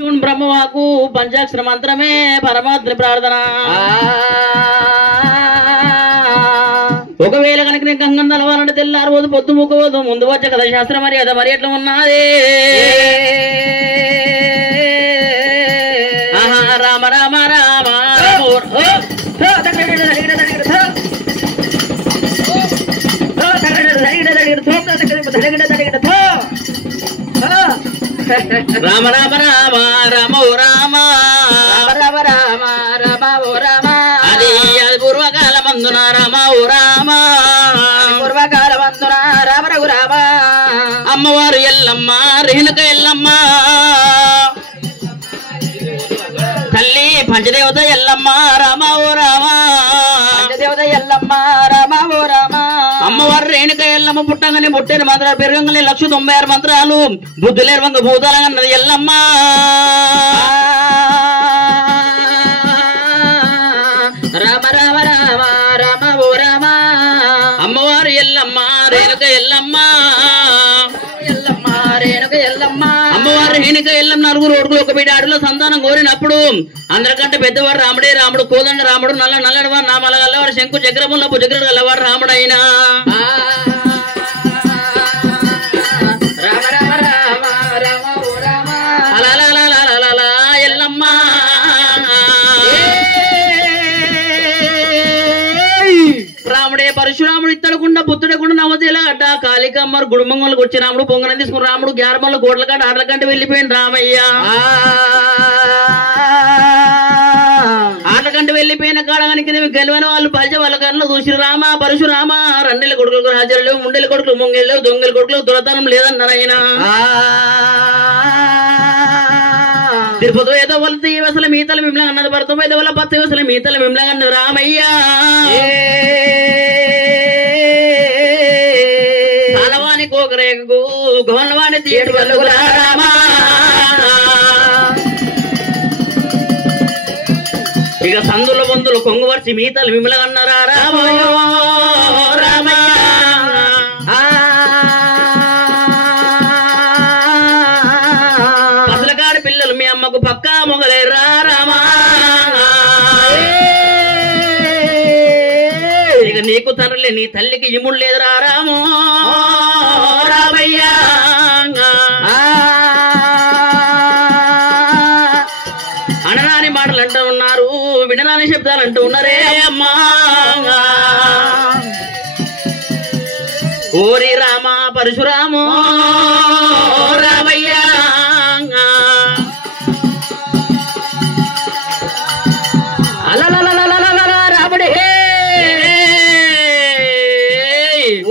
బ్రహ్మవాకు పంచాక్షర మంత్రమే పరమాత్మ ప్రార్థన. ఒకవేళ కనుక నేను గంగం తలవాలంటే తెల్లారబోదు పొద్దు ముక్కబోదు ముందు వచ్చే కదా శాస్త్రం మర్యాద మరి ఎట్లా ఉన్నది. రామ రామ రామ రామ రామ రామ రామ ఓ రామ రామ రామ రామ ఓ రామ అది పూర్వకాల మందున రామ ఓ రామ పూర్వకాల మందున రామ రఘు రామ అమ్మవారు ఎల్లమ్మ రేణుక ఎల్లమ్మ తల్లి పంచదేవత ఎల్లమ్మ రామ ఓ రామ పంచదేవత ఎల్లమ్మ రామ ఓ రామ అమ్మవారు రేణుక ఎల్లమ్మ పుట్టంగానే పుట్టేరు మంత్రాలు పెరగంగానే 196 మంత్రాలు బుద్ధులేరు వంగ భూతాలన్నది ఎల్లమ్మ. రామ రామ రామ రామ ఓ రామ అమ్మవారు ఎల్లమ్మ రేణుక ఎల్లమ్మ ఎల్లమ్మ రేణుక ఎల్లమ్మ అమ్మవారు రేణుక ఎల్లమ్మ నలుగురు ఓడుకులు ఒక బిడ్డ ఆడలో సంతానం కోరినప్పుడు అందరికంటే పెద్దవాడు రాముడే రాముడు కోదండ రాముడు నల్లడివాడు నామల గల్లవాడు శంకు చక్రముల భుజగ్రుడు గల్లవాడు రాముడు అయినా. రామ రామ రామ రామ ఓ రామ ఎల్లమ్మ రాముడే పరశురాముడు ఇత్తడకుండా బుద్ధుడకుండా నవదేలగడ్డ కాళికమ్మరు గుడుమంగళకు వచ్చి రాముడు పొంగన తీసుకుని రాముడు గ్యారమల్ల గోడ్ల కంటే ఆటల కంటే వెళ్ళిపోయింది రామయ్య. ఆటల కంటే వెళ్ళిపోయిన కాడానికి గెలవని వాళ్ళు పరిచయ వాళ్ళ కన్నా చూసి రామ పరశురామ రెండేళ్ళ కొడుకులకు రాజాలు లేవు ముండేళ్ళ కొడుకులు ముంగేళ్ళు లేవు దొంగల కొడుకులకు దురతనం లేదన్నారు ఆయన. తిరుపతి ఏదో వాళ్ళ తీవసల మీతల మిమ్మల్ని అన్నది భర్త ఏదో వాళ్ళ 10 వసల మీతల మిమ్మల్ని అన్నది రామయ్య. తలవాని కోకరేకు గోలవాణి తీయడు వల్లు రామ ఇక సందుల బొందులు కొంగు వరిచి మీతలు మిమ్మల్ని అన్నారా రామ రామయ్య. పసలకాడి పిల్లలు మీ అమ్మకు పక్కా మొగలేరా రామా ఇక నీకు తండ్రులే నీ తల్లికి ఇముడు లేదురా రామో రామయ్య. అనరాని మాటలు అంటూ ఉన్నారు వినరాని శబ్దాలు అంటూ ఉన్నారే అమ్మా. ఓరి రామ పరశురామో రామయ్య. రాముడే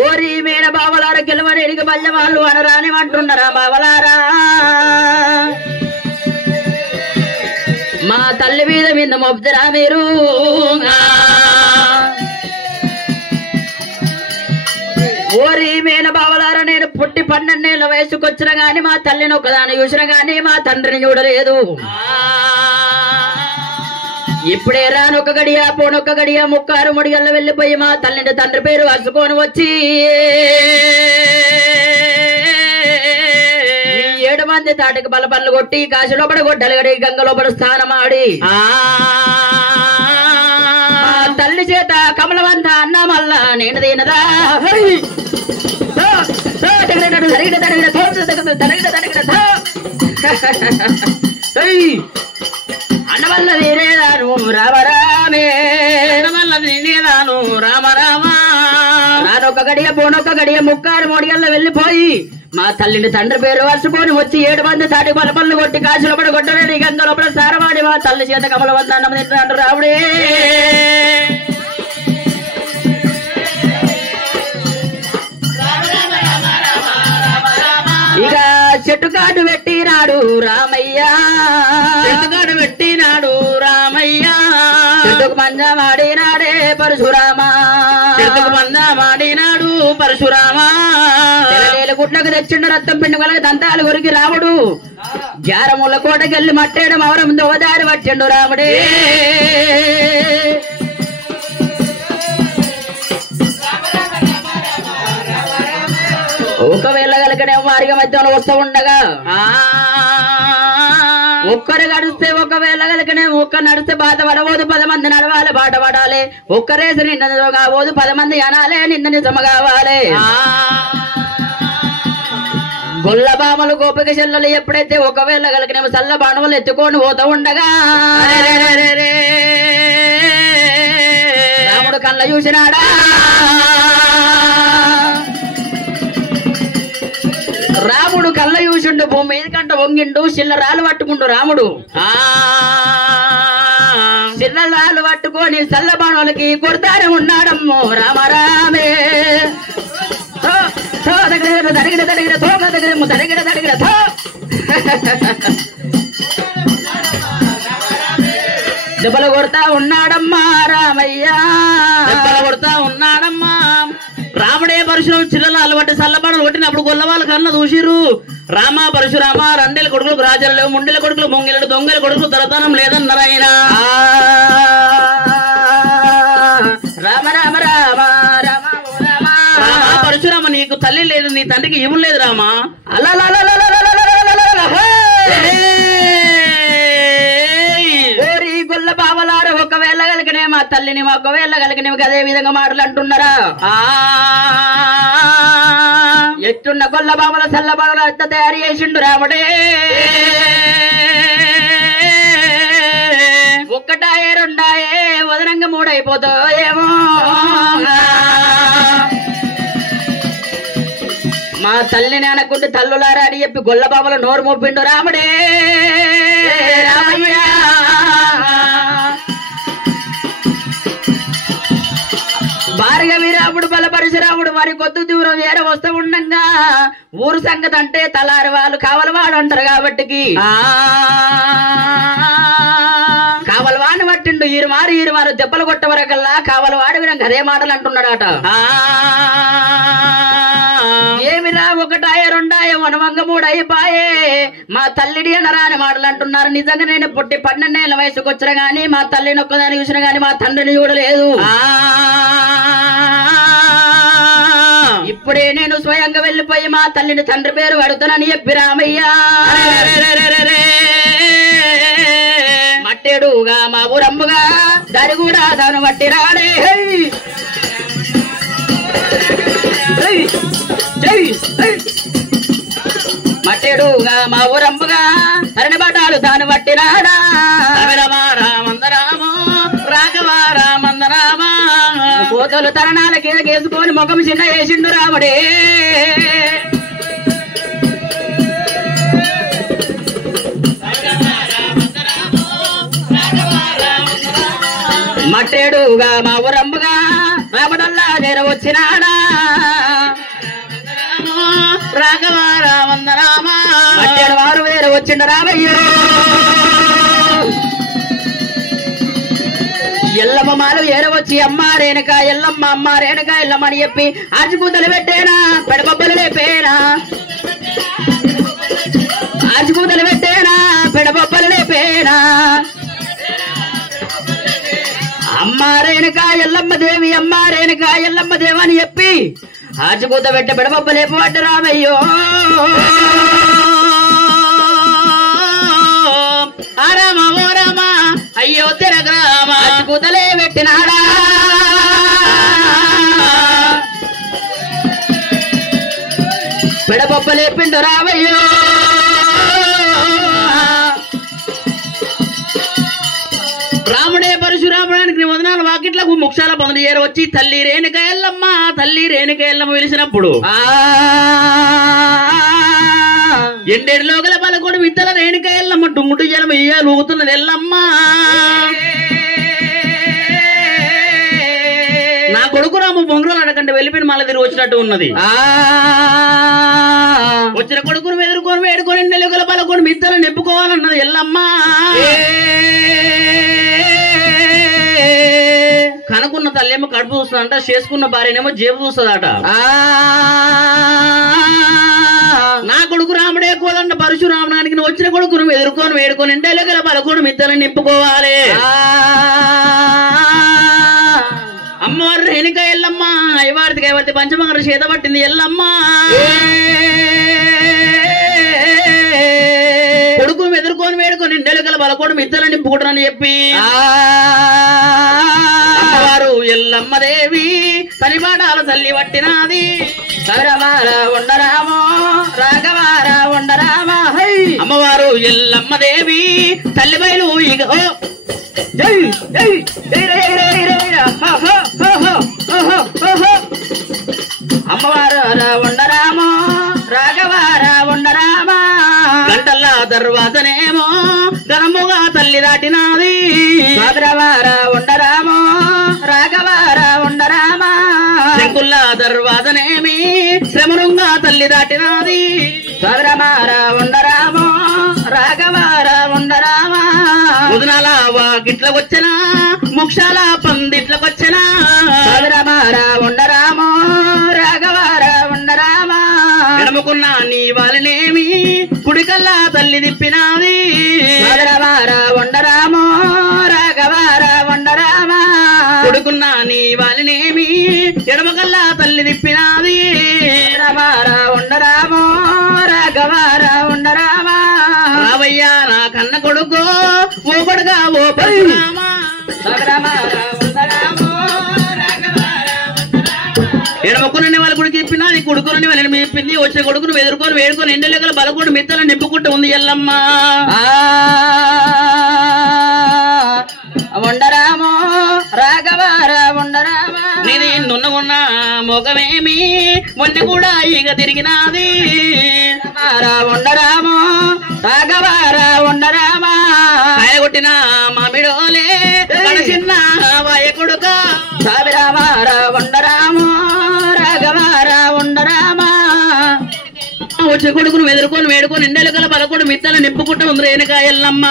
ఓరి మీన బావలారా గెలవని ఎడికి బల్య వాళ్ళు అనరాని అంటున్నారా బావలారా. మా తల్లి మీద మీద మొబ్బరా మీరు ఓరి మీన బావలారా నేను పుట్టి 12 ఏళ్ల వయసుకు వచ్చిన గాని మా తల్లిని ఒకదాన్ని చూసిన గాని మా తండ్రిని చూడలేదు. ఇప్పుడే రానొక్క గడియ పోనొక్క గడియ 36 గల్ల వెళ్ళిపోయి మా తల్లిని తండ్రి పేరు అసుకొని వచ్చి 7 మంది తాటికి బలపళ్ళు కొట్టి కాశీ లోపల గొడ్డలు గడి గంగ లోపల స్నానమాడి తల్లి చేత కమలవంత అన్న మల్ల నేను తినదా అన్నవల్ల నేనేదాను రామరామే అన్నవల్ల నేనేదాను రామరామా. నానొక్క గడియ పోనొక్క గడియ 36 గల్ల వెళ్ళిపోయి మా తల్లిని తండ్రి పేరు వరుసుకొని వచ్చి 7 మంది తాటి బలపళ్ళు కొట్టి కాశీ లోపల కొట్టలేని గంగ లోపల సారవాడి మా తల్లి చేత కమలవంత అన్నం తింటాడు రాముడే. ఇక చెట్టుకాడు పెట్టినాడు రామయ్య చెట్టుకాడు పెట్టినాడు రామయ్య. చెట్టుకు మందమాడినాడే పరశురామ చెట్టుకు మందమాడినాడు పరశురామ. గుడ్లకు తెచ్చిండు రక్తం పిండి వాళ్ళకి దంతాలు గురికి రాముడు జారముల కోటకెళ్ళి మట్టేయడం అవరం దోదారి పట్టిండు రాముడే. ఒకవేళ కలకనే మార్గ మధ్యలో వస్తూ ఉండగా ఒక్కరు గడిస్తే ఒకవేళ కలిగిన ఒక్క నడిస్తే బాధ పడవద్దు 10 మంది నడవాలి బాట పడాలి ఒక్కరేసి నిన్న కావద్దు 10 మంది అనాలే నిన్న నిజమ కావాలి గొల్లబామలు గోపిక చెల్లెలు ఎప్పుడైతే ఒకవేళ కలిగిన చల్ల బాణములు ఎత్తుకొని పోతూ ఉండగా రాముడు కళ్ళ చూసినాడా రాముడు కళ్ళ చూసిండు భూమి మీదకంట వంగిండు చిల్లరాలు పట్టుకుండు రాముడు చిల్లరాలు పట్టుకొని చల్ల బాణులకి కొడతానే ఉన్నాడమ్మో రామరామే దెబ్బలు కొడతా ఉన్నాడమ్మా రామయ్యా దెబ్బలు కొడతా ఉన్నాడమ్మా రాముడే పరశురాము చిల్లలు అలవాటు చల్లబాడలు కొట్టినప్పుడు గొల్లవాళ్ళ కన్నా చూసిరు రామ పరశురామ రెండేళ్ళ కొడుకులకు రాజాలు లేవు ముండెల కొడుకులు మొంగిలడు దొంగల కొడుకులు తరతనం లేదన్నారు ఆయన రామ రామ రామ రామ పరశురామ నీకు తల్లి లేదు నీ తండ్రికి ఏమీ లేదు రామా అలా గొల్ల బావలార ఒకవేళ కలిగినే మా తల్లిని ఒకవేళ కలిగినవి అదే విధంగా మాటలు అంటున్నారా ఎట్టున్న గొల్ల బావల చల్ల బావల ఎంత తయారు చేసిండు రాముడే ఒక్కటాయే రెండాయే వదనంగా 3 అయిపోతాయేమో మా తల్లిని అనకుంటే తల్లులారా అని చెప్పి గొల్లబాబుల నోరు మోపిండు రాముడే రామయ్య భార్గవి రాముడు బలపరశురాముడు మరి కొద్ది దూరం వేరే వస్తూ ఉండంగా ఊరు సంగతి అంటే తలారి వాళ్ళు కావలవాడు అంటారు కాబట్టికి కావలవాడిని పట్టిండు ఈరుమారు దెబ్బలు కొట్టవరకల్లా కావలవాడు వినంగా అదే మాటలు అంటున్నాడట ఏమిరా ఒకటాయ రెండాయ వనవంగ 3 అయిపోయే మా తల్లిడి అనరా అని మాటలు అంటున్నారు నిజంగా నేను పుట్టి 12 ఏళ్ల వయసుకు వచ్చిన గాని మా తల్లిని ఒక్కదాన్ని చూసిన గాని మా తండ్రిని చూడలేదు ఇప్పుడే నేను స్వయంగా వెళ్ళిపోయి మా తల్లిని తండ్రి పేరు అడుగుతానని చెప్పి రామయ్య మట్టేడుగా మా ఊరమ్ముగా దాని కూడా దాని మట్టి రాడే మట్టేడుగా మా ఊరమ్ముగా అరణి బట్టాలు దాని బట్టి రాడా రామందరాము రాఘవారామందరామా కోతలు తరణాల కింద కేసుకొని ముఖం చిన్న వేసిండు రాముడే మట్టేడుగా మా ఊరమ్ముగా రామడల్లా చేర వచ్చినాడా రాఘవారామందరామా మట్టేడు వారు వేరే వచ్చిండు రామయ్య ఎల్లమ్మ మాలు ఏరవచ్చి అమ్మ రేణుక ఎల్లమ్మ అమ్మ రేణుక ఎల్లమ్మ అని చెప్పి ఆచికూతలు పెట్టేనా పెడబొబ్బలు లేపేనా ఆచికూతలు పెట్టేనా పెడబొబ్బలు లేపేనా అమ్మ రేణుక ఎల్లమ్మ దేవి అమ్మ రేణుక ఎల్లమ్మ దేవి అని చెప్పి ఆచికూత పెట్టే పెడబొబ్బ లేపబడ్డ రామయ్యో ఆరామ ఓ రామ అయ్యో తిరగరామ ఆచికూతలే పెట్టినాడా పెడబొబ్బ లేపిండు రామయ్యో రాముడే పరశురాముడానికి వదనాలు వాకిట్లకు ముక్షాల పదులు ఏరవచ్చి తల్లి రేణుక ఎల్లమ్మ పిలిచినప్పుడు ఎండేడులో గల పలకొడు విత్తల రేణుక ఎల్లమ్మ డుంగుడు జలం ఇయ్యాలు ఊగుతున్నది ఎల్లమ్మ నా కొడుకు రాము బొంగులు అడకంటే వెళ్ళిపోయిన మళ్ళీ తిరిగి వచ్చినట్టు ఉన్నది వచ్చిన కొడుకును ఎదుర్కొని వేడుకొని ఎండలో గల పలకొడు మిత్తలు నెప్పుకోవాలన్నది ఎల్లమ్మ కనుకున్న తల్లేమో కడుపు చూస్తుందంట చేసుకున్న భార్యనేమో జేబు చూస్తుందట నా కొడుకు రాముడే కోదండ పరశురాముడానికి నువ్వు వచ్చిన కొడుకును ఎదుర్కొని వేడుకొని ఇంటేలో గల పలకొడు మిత్తలను నింపుకోవాలి అమ్మవారు రేణుక ఎల్లమ్మ అయ్యవారిది కైవర్తి పంచమంగళ చేత పట్టింది ఎల్లమ్మ కొడుకు ఎదుర్కొని వేడుకొని నిండెలుకల బలకోడు మిద్దెల నింపుకుంటానని చెప్పి అమ్మవారు ఎల్లమ్మదేవి తనిబాడాల తల్లి పట్టినాది. సరవార ఉండరామో రాఘవార ఉండరామా అమ్మవారు ఎల్లమ్మదేవి తల్లి బయలు ఇక జై జై అమ్మవారు ఉండరామో రాఘవార ఉండరామా గంటల్లా దర్వాజనేమో ఘనముగా తల్లి దాటినాది. రాఘవార ఉండరామో రాఘవార ఉండరామా శంకుల్లా దర్వాజనేమి శ్రమరుంగా తల్లి దాటినాది. రాఘవార ఉండరామో రాఘవార ఉండరామా ముదనాల వాకిట్లకొచ్చినా ముక్షాల పందిట్లకొచ్చినా రాఘవార ఉండరామో రాఘవార ఉండరామా ఎడముకున్న నీ వాళ్ళనేమి కుడికల్లా తల్లి దిప్పినాది. రాఘవార ఉండరామో రాఘవార ఉండరామా కొడుకున్న నీ వాళ్ళనేమి ఎడమకల్లా తల్లి దిప్పినాది. రాఘవార ఉండరామో రాఘవార ఉండరామా రావయ్యా నా కన్న కొడుకు ఓ కొడుగా ఓ పరశురామా ఎడమకునని వాళ్ళ కొడుకు చెప్పినా నీ కొడుకునని వాళ్ళని చెప్పింది. వచ్చే కొడుకును ఎదుర్కొని వేడుకొని ఎండలేకల బలకోడు మిత్తలు నింపుకుంటూ ఉంది ఎల్లమ్మ. ఉండరామో రాఘవార ఉండరామా నీది నున్నగున్న మొగమేమి మొన్న కూడా ఇక తిరిగినాది. ఉండరామో రాఘవార ఉండరామా కాయగొట్టిన మామిడోలే చిన్న వాయ కొడుక రాఘవార ఉండరామో రాఘవార ఉండరామా వచ్చే కొడుకును ఎదుర్కొని వేడుకొని ఎండెలకల బలకోడు మిత్తలు నింపుకుంటూ ఉంది రేణుకా ఎల్లమ్మ.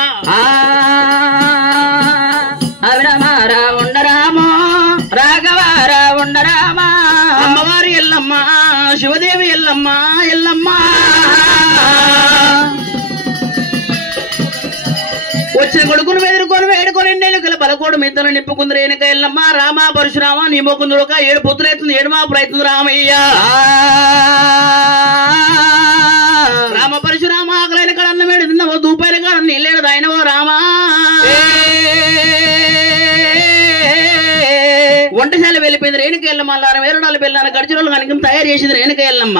అవిరమార ఉండరామో రాఘవార ఉండరామా అమ్మవారి ఎల్లమ్మ శివదేవి ఎల్లమ్మ ఎల్లమ్మ వచ్చిన కొడుకును ఎదుర్కొని వేడుకొని ఎండెలుకల బలకోడు మిత్తలు నింపుకుంది రేణుక ఎల్లమ్మ. రామ పరశురామ నీ మోకుందుడుక 7 పొత్తులైతుంది 7 మాపులు అవుతుంది రామయ్య. రామ పరశురామ ఆకలైన కాడ అన్నం వేడి తిన్నావో దూపైన కాడ నీళ్ళేడు దాయినవో రామా వంటశాల వెళ్ళిపోయింది రేణుక ఎల్లమ్మ. అల్లారం వేరుడాలు పెళ్ళాను గడిచిరోళ్ళు కనుక తయారు చేసింది రేణుక ఎల్లమ్మ.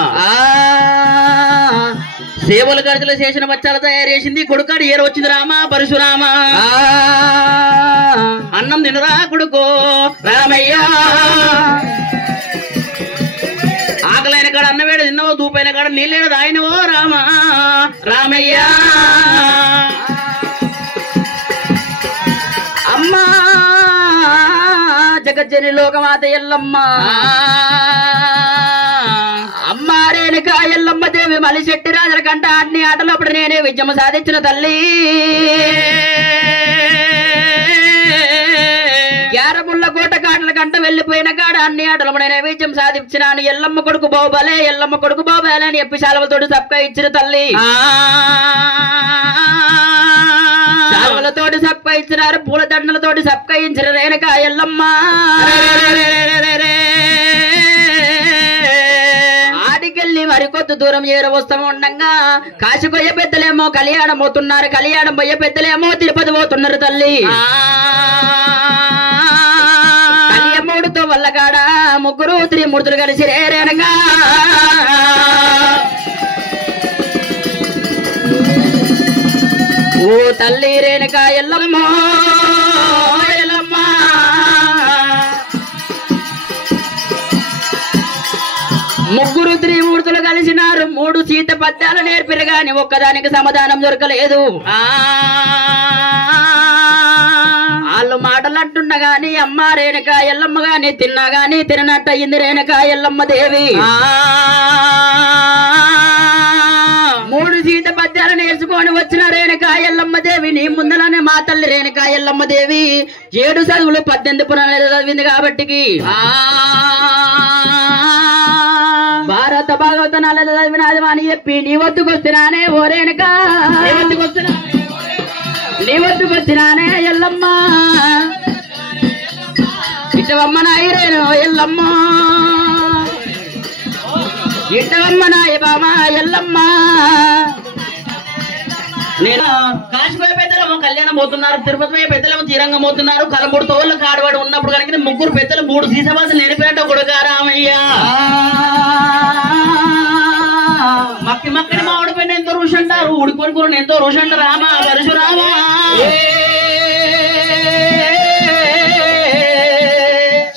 సేవలు గడిచలు చేసిన బచ్చాలు తయారు చేసింది. కొడుకాడు ఏరు వచ్చింది రామ పరశురామ. అన్నం తినురా కొడుకో రామయ్య ఆకలైన కాడ అన్న వేడ తిన్నవో దూపైన కాడ నీళ్ళేడ దాయినవో రామ రామయ్య. అమ్మా జగజ్జని లోకమాత ఎల్లమ్మ అమ్మ రేణుకా ఎల్లమ్మ దేవి మలిశెట్టి రాజుల కంట అన్ని ఆటలప్పుడు నేనే విజయం సాధించిన తల్లి. గ్యారముళ్ళ కోట కాటల కంట వెళ్లిపోయిన కాడ అన్ని ఆటలు నేనే విజయం సాధించినాను. ఎల్లమ్మ కొడుకు బాబులే ఎల్లమ్మ కొడుకు బాబులే అని చెప్పి శాలవలతోటి సబ్కా ఇచ్చిన తల్లి. శాలవలతోటి సబ్కా ఇచ్చినారు పూల దండలతోటి సబ్కా ఇచ్చిన రేణుకా ఎల్లమ్మ. ఆడికెళ్ళి మరికొద్ది దూరం ఏరవస్తాము ఉండంగా కాశీకొయ్య పెద్దలేమో కళ్యాణం పోతున్నారు. కళ్యాణం పోయే పెద్దలేమో తిరుపతి పోతున్నారు తల్లి. కలియమూడుతో వల్లగాడ ముగ్గురు త్రిమూర్తులు కలిసి రేరేనగా ఓ తల్లి రేణుకా ఎల్లమ్మ ఎల్లమ్మ ముగ్గురు త్రిమూర్తులు కలిసినారు. 3 సీత పద్యాలు నేర్పిరు గాని ఒక్కదానికి సమాధానం దొరకలేదు. వాళ్ళు మాటలు అంటున్నా గాని అమ్మ రేణుకా ఎల్లమ్మ గాని తిన్నా గాని తిననట్టు అయింది రేణుకా ఎల్లమ్మ దేవి. 3 సీత పద్యాలు నేర్చుకొని వచ్చిన రేణుకా ఎల్లమ్మ దేవి నీ ముందలనే మా తల్లి రేణుకా ఎల్లమ్మ దేవి 7 చదువులు 18 పురాణాలు చదివింది కాబట్టి భారత భాగవత నాలుగు చదివినాది అని చెప్పి నీ వద్దకు వస్తున్నానే ఓ రేణుకా నీ వద్దకు వచ్చినానే ఎల్లమ్మ ఇటవమ్మ నాయరేను ఎల్లమ్మ ఇటవమ్మ నాయ బామ ఎల్లమ్మ నేను కాశీపోయే పెద్దలేమో కళ్యాణం పోతున్నారు, తిరుపతి పోయే పెద్దలేమో తీరంగం పోతున్నారు. కలమూడు తోళ్ళు కాడవాడు ఉన్నప్పుడు కనుక ముగ్గురు పెద్దలు 3 సీసవాసులు నేర్పినట్టు కొడుక రామయ్య. మక్కి మక్కని మామిడి పైన ఎంతో రుషి అంటారు, ఉడికొని కూరని ఎంతో రుషి అంటారు. రామ పరశురామ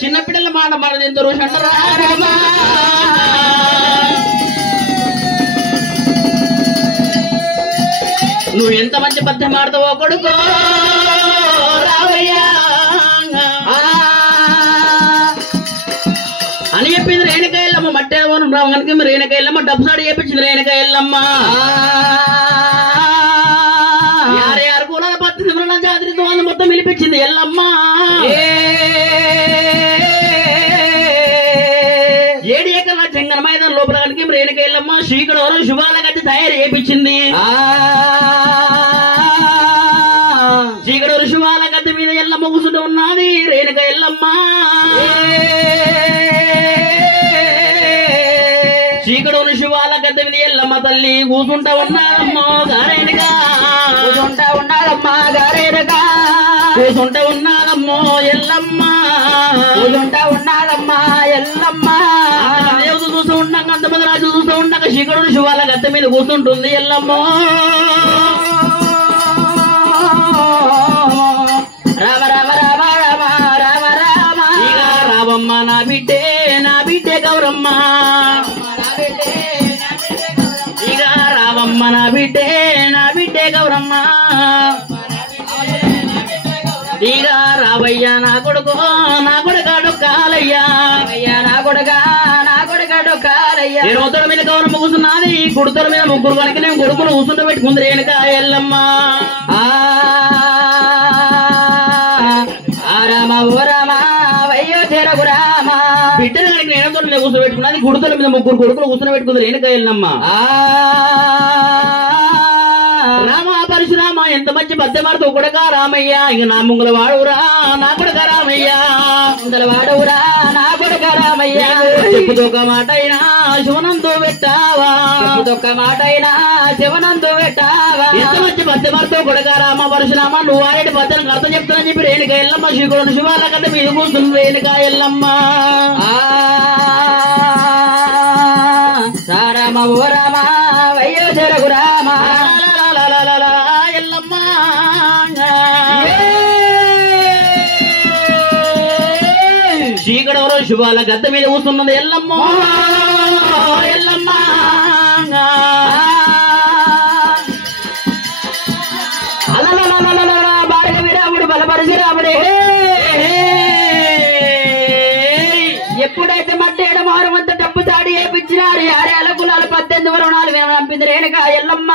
చిన్నపిల్లల మాట మనది ఎంతో రుషి అంటారు. రామ నువ్వు ఎంత మంచి పద్యం ఆడతావో కొడుకో రావయ్యా అని చెప్పింది రేణుకాయలమ్మ. మట్టేమోనం రావు కనుక రేణుకాయలమ్మ డబ్బు సాడి చెప్పించింది రేణుకాయలమ్మ. 6 కులాల 10 జాతి వాళ్ళు మొత్తం పిలిపించింది ఎల్లమ్మ. 7 ఎకరాల చెంగన మైదానం లోపల కనుక రేణుకాయలమ్మ శ్రీకడవరం శుభాల గట్టి తయారు చేయించింది. శ్రీకడవరం శుభాల గద్దె మీద ఎల్లమ్మ కూర్చుంటూ ఉన్నది రేణుక ఎల్లమ్మ. శ్రీకడవరం శుభాల గద్దె మీద ఎల్లమ్మ తల్లి కూర్చుంటా ఉన్నారమ్మో గారేనుగా, కూర్చుంటా ఉన్నారమ్మా గారేనుగా, కూర్చుంటా ఉన్నారమ్మో ఎల్లమ్మ, కూర్చుంటా ఉన్నారమ్మా ఎల్లమ్మ. దేవుడు చూస్తూ ఉన్నాక అంతమంది రాజు చూస్తూ ఉన్నాక శ్రీకడవరం శుభాల గద్దె మీద కూర్చుంటుంది ఎల్లమ్మ. రామ రామ రామ రామ రామ రామ ఇక రావమ్మ నా బిడ్డే గౌరమ్మ, ఇక రావమ్మ నా బిడ్డే గౌరమ్మ, ఇక రావయ్యా నా కొడుకు డొక్కాలయ్యా, నా కొడుక డొక్కాలయ్యా. ఇరవతల మీద గౌరమ్మ కూర్చున్నది, కుడుతల మీద ముగ్గురు కనుక నేను కొడుకును కూర్చుంట పెట్టుకుంది రేణుక ఎల్లమ్మ. బిడ్డలు కనుక నేనతోటి కూర్చోబెట్టుకున్నది, గుడితల మీద ముగ్గురు కొడుకులు కూర్చొని పెట్టుకుంది రేణుక ఎల్లమ్మ. రామ పరశురామ ఎంత మంచి పద్యమాడుతూ కొడక రామయ్య, ఇక నా ముంగల వాడురా నా కొడక రామయ్య, ముంగల వాడురా నా కొడక రామయ్య. చెప్పుదొక్క మాట అయినా శివనంతో పెట్టావా, చెప్పుదొక్క మాట అయినా శివనంతో పెట్టావా. ఎంత మంచి పద్యమాడుతూ కొడక రామ పరశురామ, నువ్వు ఆరేటి పద్యానికి అర్థం చెప్తానని చెప్పి రేణుక ఎల్లమ్మ శ్రీకుడు శివాల కథ మీద కూర్చుంది రేణుక ఎల్లమ్మ. సారమ ఓ రామ వయ్యో చెరకు రామ ఎల్లమ్మ. శ్రీకడవరం శుభాల గద్ద మీద కూర్చున్నది ఎల్లమ్మ ఎల్లమ్మ. భార్గవి రాముడు బలపరిచి రాముడే. ఎప్పుడైతే మట్టేడ మారుమంత డబ్బు చాడి వేయించినారు 6 కులాలు 18 వరణాలు పంపింది రేణుక ఎల్లమ్మ.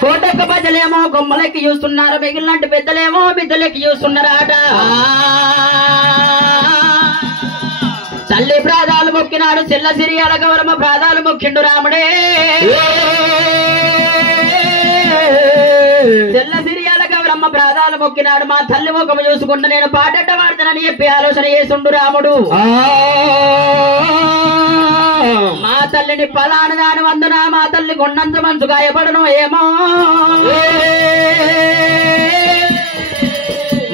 కోటొక్క ప్రజలేమో కొమ్మలెక్కి చూస్తున్నారు, మిగిలినట్టు పెద్దలేమో బిడ్డలెక్కి చూస్తున్నారట. తల్లి ప్రాదాలు మొక్కినాడు చెల్ల సిరియాల గౌరమ్మ ప్రాదాలు మొక్కిండు రాముడే. చెల్ల సిరియాల గౌరమ్మ ప్రాదాలు మొక్కినాడు, మా తల్లి ముఖము చూసుకుంటూ నేను పాటట వాడతానని చెప్పి ఆలోచన చేస్తుండు రాముడు. మా తల్లిని పలాను దాని వందున మా తల్లి కొండంత మనసు గాయపడను ఏమో,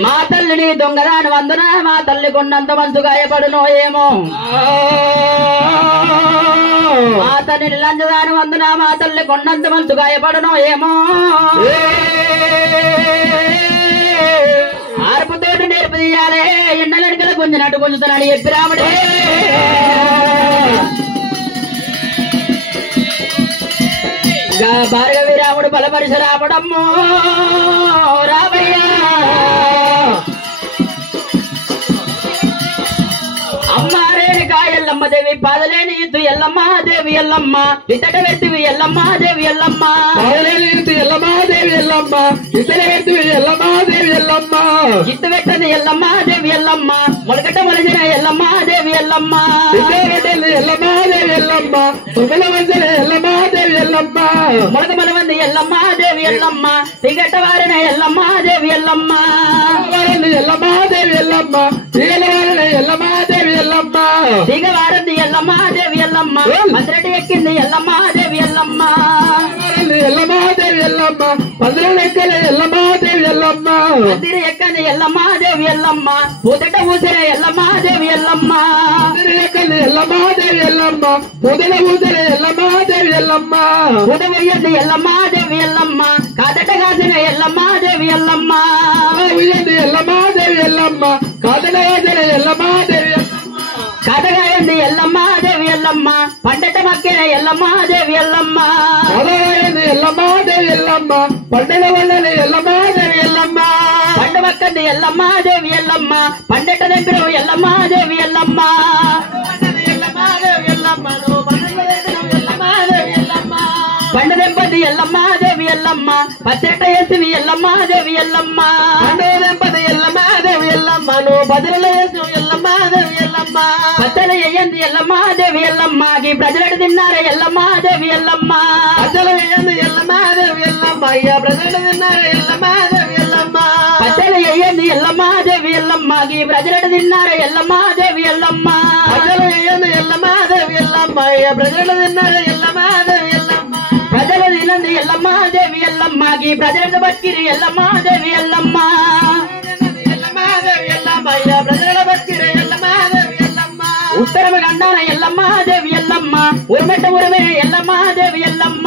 మా తల్లిని దొంగదాని వందున మా తల్లి కొండంత మనసు గాయపడునో ఏమో, మా తల్లిని లంచదాని వందున మా తల్లి కొండంత మనసు గాయపడునో ఏమో. ఆర్పుతోటి నేర్పు తీయాలే ఎండలెనకల గుంజినట్టు గుంజుతున్నాడు చెప్పి రాముడే. భార్గవి రాముడు బలపరిశ రాముడమ్మో రామయ్య. అమ్మ రేణుక ఎల్లమ్మ దేవి పాదలేని ఇత్తు ఎల్లమ్మ దేవి ఎల్లమ్మ, ఇతట వెత్తివి ఎల్లమ్మ దేవి ఎల్లమ్మ, పాదలేని ఇత్తు ఎల్లమ్మ దేవి ఎల్లమ్మ, ఇతట వెత్తివి ఎల్లమ్మ దేవి ఎల్లమ్మ, ఇత్తు వెట్టని ఎల్లమ్మ దేవి ఎల్లమ్మ, మొలకట మొలసిన ఎల్లమ్మ దేవి ఎల్లమ్మ, ఎల్లమ్మ దేవి ఎల్లమ్మ, తొగల వంచన ఎల్లమ్మ దేవి ఎల్లమ్మ. మొలక మలవంది ఎల్లమ్మ దేవి ఎల్లమ్మ సిగట వారిన ఎల్లమ్మ దేవి ఎల్లమ్మ ఎల్లమ్మ దేవి ఎల్లమ్మ ఎల్లమ్మ దేవి ఎల్లమ్మ సిగవారంది ఎల్లమ్మ దేవి ఎల్లమ్మ మంత్రటి ఎక్కింది ఎల్లమ్మ దేవి ఎల్లమ్మ ఎల్లమ్మ దేవి ఎల్లమ్మ పందిరి ఎక్కలే ఎల్లమ్మ దేవి ఎల్లమ్మ మందిరి ఎక్కని ఎల్లమ్మ దేవి ఎల్లమ్మ పూతట పూసిన ఎల్లమ్మ దేవి ఎల్లమ్మ ఎక్కని ఎల్లమ్మ దేవి ఎల్లమ్మ పూతల పూసిన ఎల్లమ్మ దేవి ఎల్లమ్మ పూట వెయ్యండి ఎల్లమ్మ దేవి ఎల్లమ్మ కాదట కాసిన ఎల్లమ్మ దేవి ఎల్లమ్మ ఉయ్యండి ఎల్లమ్మ దేవి ఎల్లమ్మ కాదట కాసిన ఎల్లమ్మ దేవి కథగాయండి ఎల్లమ్మ దేవి ఎల్లమ్మ పండట మక్కిన ఎల్లమ్మ దేవి ఎల్లమ్మ కథగాయండి ఎల్లమ్మ దేవి ఎల్లమ్మ పండల వల్లని ఎల్లమ్మ దేవి ఎల్లమ్మ పండు మక్కంది ఎల్లమ్మ దేవి ఎల్లమ్మ పండట దెంపిన ఎల్లమ్మ దేవి ఎల్లమ్మ పండు దెంపది ఎల్లమ్మ దేవి ఎల్లమ్మ పచ్చట వేసివి ఎల్లమ్మ దేవి ఎల్లమ్మ పండు దెంపది ఎల్లమ్మ దేవి ఎల్లమ్మ నువ్వు బదులు వేసిన ఎల్లమ్మ దేవి ఎల్లమ్మ పచ్చలు వేయండి ఎల్లమ్మ దేవి ఎల్లమ్మ ఈ ప్రజలు తిన్నారా ఎల్లమ్మ దేవి ఎల్లమ్మ పచ్చలు వేయండి ఎల్లమ్మ దేవి ఎల్లమ్మ అయ్యా ప్రజలు తిన్నారా ఎల్లమ్మ దేవి ఎల్లమ్మ పచ్చలు వేయండి ఎల్లమ్మ దేవి ఎల్లమ్మ ఈ ప్రజలు తిన్నారా ఎల్లమ్మ దేవి ఎల్లమ్మ పచ్చలు వేయండి ఎల్లమ్మ దేవి ఎల్లమ్మ అయ్యా ప్రజలు తిన్నారా ఎల్లమ్మ దేవి ఎల్లమ్మ ప్రజలు తినంది ఎల్లమ్మ దేవి ఎల్లమ్మ ఈ ప్రజలను బతికిరి ఎల్లమ్మ దేవి ఎల్లమ్మ ఎల్లమ్మ దేవి ఎల్లమ్మ అయ్యా ప్రజల బతికిరి ఎల్లమ్మ దేవి ఎల్లమ్మ ఉత్తరమ గండాన ఎల్లమ్మ దేవి ఎల్లమ్మ ఉరిమెట్ట ఉరిమే ఎల్లమ్మ దేవి ఎల్లమ్మ